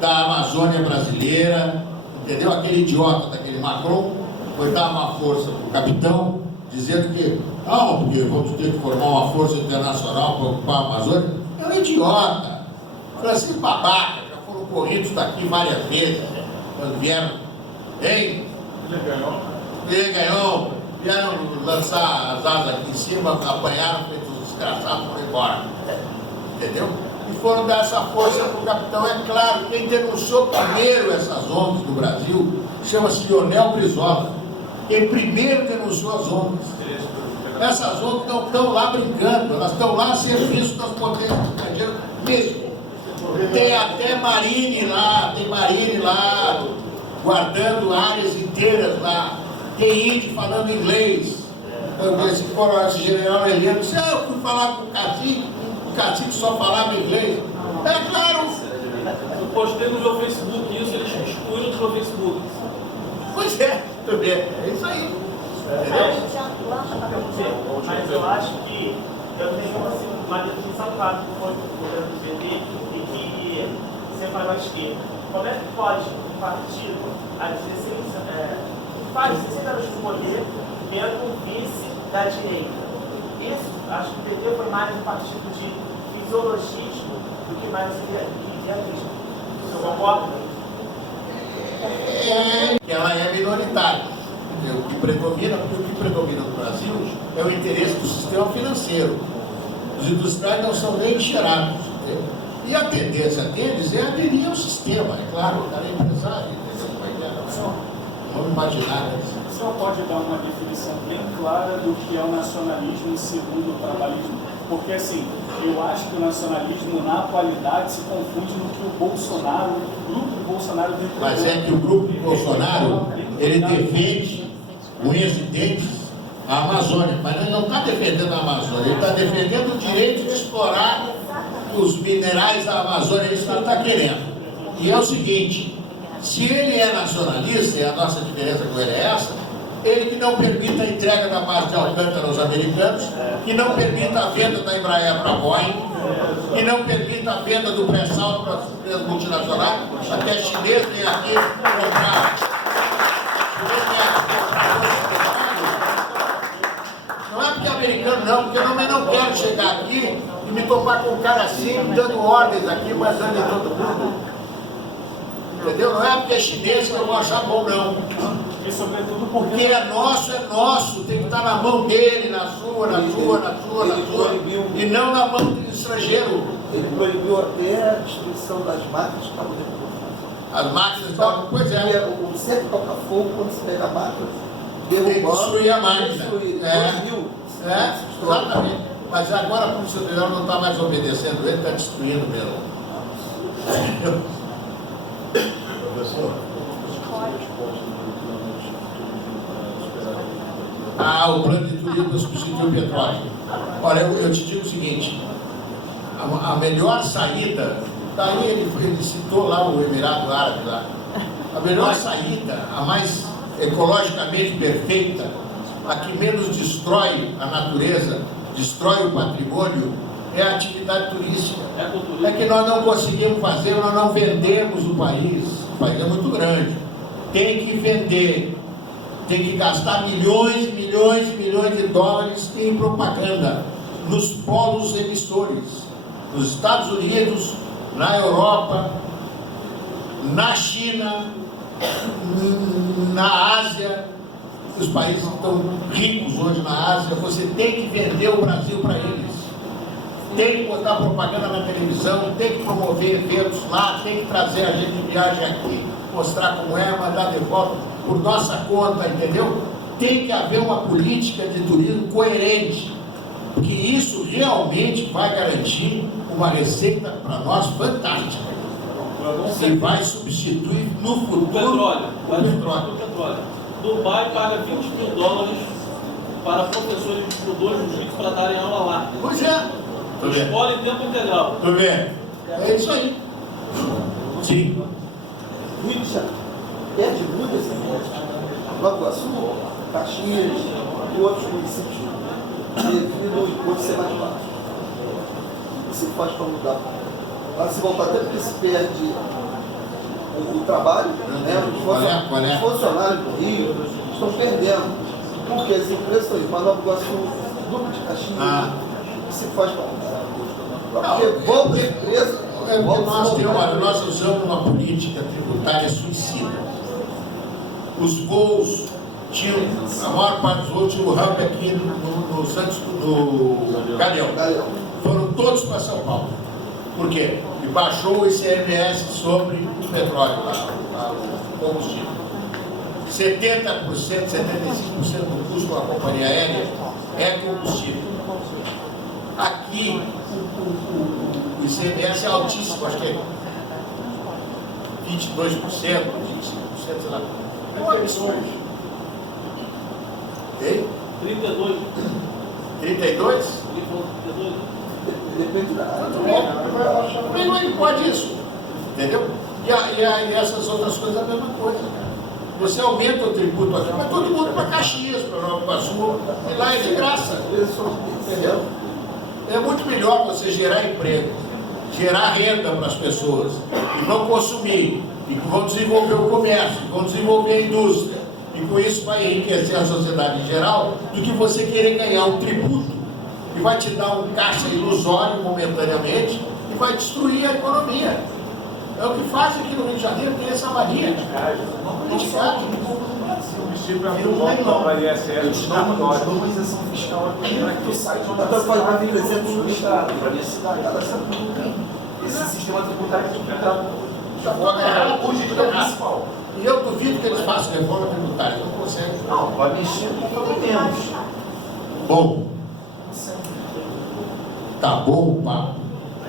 da Amazônia brasileira, entendeu? Aquele idiota daquele Macron foi dar uma força para o capitão, dizendo que não, porque vamos ter que formar uma força internacional para ocupar a Amazônia. É um idiota. Francisco babaca, já foram corridos daqui várias vezes, quando vieram, hein? Ele ganhou, vieram lançar as asas aqui em cima, apanharam, feitos os desgraçados, foram embora. Entendeu? E foram dar essa força para o capitão. É claro, quem denunciou primeiro essas ONGs no Brasil chama-se Lionel Brizola. Quem primeiro denunciou as ONGs. Essas ONGs não estão lá brincando, elas estão lá a serviço das potências estrangeiras mesmo. Tem até Marine lá, guardando áreas inteiras lá. Tem índio falando inglês. Esse general Heleno disse, eu fui falar com o cacique só falava inglês. É claro. Eu postei no meu Facebook isso, pelo Facebook. Pois é, tu vê, é isso aí. Mas eu acho que eu tenho assim, uma definição clara do governo do PT e que sempre vai à esquerda. Como é que pode um partido há 16 faz 16 anos de poder tendo um vice da direita? Isso, acho que o PT foi mais um partido de fisiologismo do que mais idealismo. Você concorda? Que ela é minoritária. O que predomina, porque o que predomina no Brasil é o interesse do sistema financeiro. Os industriais não são nem enxerados. Entendeu? E a tendência deles é aderir ao sistema, é claro, o cara é empresário, entendeu? Vamos imaginar isso. O senhor pode dar uma definição bem clara do que é o nacionalismo segundo o trabalhismo? Porque, assim, eu acho que o nacionalismo, na atualidade, se confunde no que o Bolsonaro, o grupo do Bolsonaro... Mas é que o grupo do Bolsonaro, ele defende unhas e dentes a Amazônia, mas ele não está defendendo a Amazônia, ele está defendendo o direito de explorar os minerais da Amazônia, é isso que ele está querendo. E é o seguinte, se ele é nacionalista, e a nossa diferença com ele é essa, ele que não permita a entrega da base de Alcântara aos americanos, que não permita a venda da Embraer para a Boeing, que não permita a venda do pré-sal para as empresas multinacionais, até chinês vem aqui comprar. Não é porque é americano não, porque eu também não quero chegar aqui e me topar com um cara assim, me dando ordens aqui, passando em todo mundo. Entendeu? Não é porque é chinês que eu vou achar bom, não. E sobretudo porque é nosso, tem que estar na mão dele, na sua, e não na mão do estrangeiro. Ele proibiu até a destruição das máquinas que estavam dentro do país. As máquinas estavam, pois é. O sempre toca fogo quando se pega a máquina, Tem que destruir a máquina. É, exatamente. Mas agora a Polícia Federal não está mais obedecendo ele, está destruindo mesmo. Professor. O plano de turismo para substituir o petróleo. Olha, eu te digo o seguinte, a melhor saída, daí ele citou lá o Emirado Árabe lá, a melhor saída, a mais ecologicamente perfeita, a que menos destrói a natureza, destrói o patrimônio, é a atividade turística. É que nós não conseguimos fazer, nós não vendemos o país é muito grande, tem que vender. Tem que gastar milhões de dólares em propaganda nos polos emissores, nos Estados Unidos, na Europa, na China, na Ásia, os países que estão ricos hoje na Ásia. Você tem que vender o Brasil para eles, tem que botar propaganda na televisão, tem que promover eventos lá, tem que trazer a gente de viagem aqui, mostrar como é, mandar de volta por nossa conta, entendeu? Tem que haver uma política de turismo coerente, porque isso realmente vai garantir uma receita para nós fantástica, e vai substituir no futuro o petróleo. Dubai paga 20 mil dólares para professores de judô e jiu-jitsu para darem aula lá. Pois é. Escola em tempo integral. Tu vê? É isso aí. Sim. Rio de Janeiro perde muito esse negócio. Nova Iguaçu, Caxias e outros municípios devido ao imposto ser mais baixo. O que se faz para mudar? Para se voltar até porque se perde o trabalho, né? Os funcionários do Rio estão perdendo. Porque as empresas estão indo para Nova Iguaçu, Duque de Caxias. O que se faz para mudar? Porque volta a empresa. Nós usamos uma política tributária suicida. Os voos tinham, a maior parte dos voos tinha o hub aqui no Santos, no Galeão. Foram todos para São Paulo. Por quê? E baixou o ICMS sobre o petróleo, o combustível. 70%, 75% do custo da companhia aérea é combustível. Aqui, o ICMS é altíssimo, acho que é 22%, 25%, sei lá. É um absurdo. Ok? 32. 32? Depende da área. Também não pode isso. Entendeu? E essas outras coisas a mesma coisa, cara. Você aumenta o tributo aqui, mas todo mundo para Caxias, para Nova Iguaçu, e lá é de graça. Entendeu? É muito melhor você gerar emprego, gerar renda para as pessoas, e vão consumir, e vão desenvolver o comércio, vão desenvolver a indústria, e com isso vai enriquecer a sociedade em geral, do que você querer ganhar um tributo, que vai te dar um caixa ilusório momentaneamente, e vai destruir a economia. É o que faz aqui no Rio de Janeiro, tem essa mania. O município abriu mão para o ISS, uma isenção fiscal aqui, para que o site não está fazendo 300 no estado, para a minha cidade. Esse sistema tributário Está todo errado, hoje é principal. E eu duvido que eles façam reforma tributária, não conseguem. Não, vai mexer com menos. Bom. Tá bom o papo.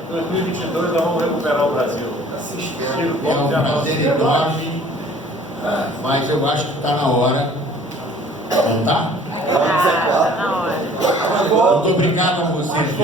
Em 2022 nós vamos recuperar o Brasil. É um prazer enorme, mas eu acho que está na hora. Não está? Na hora. Muito obrigado a vocês.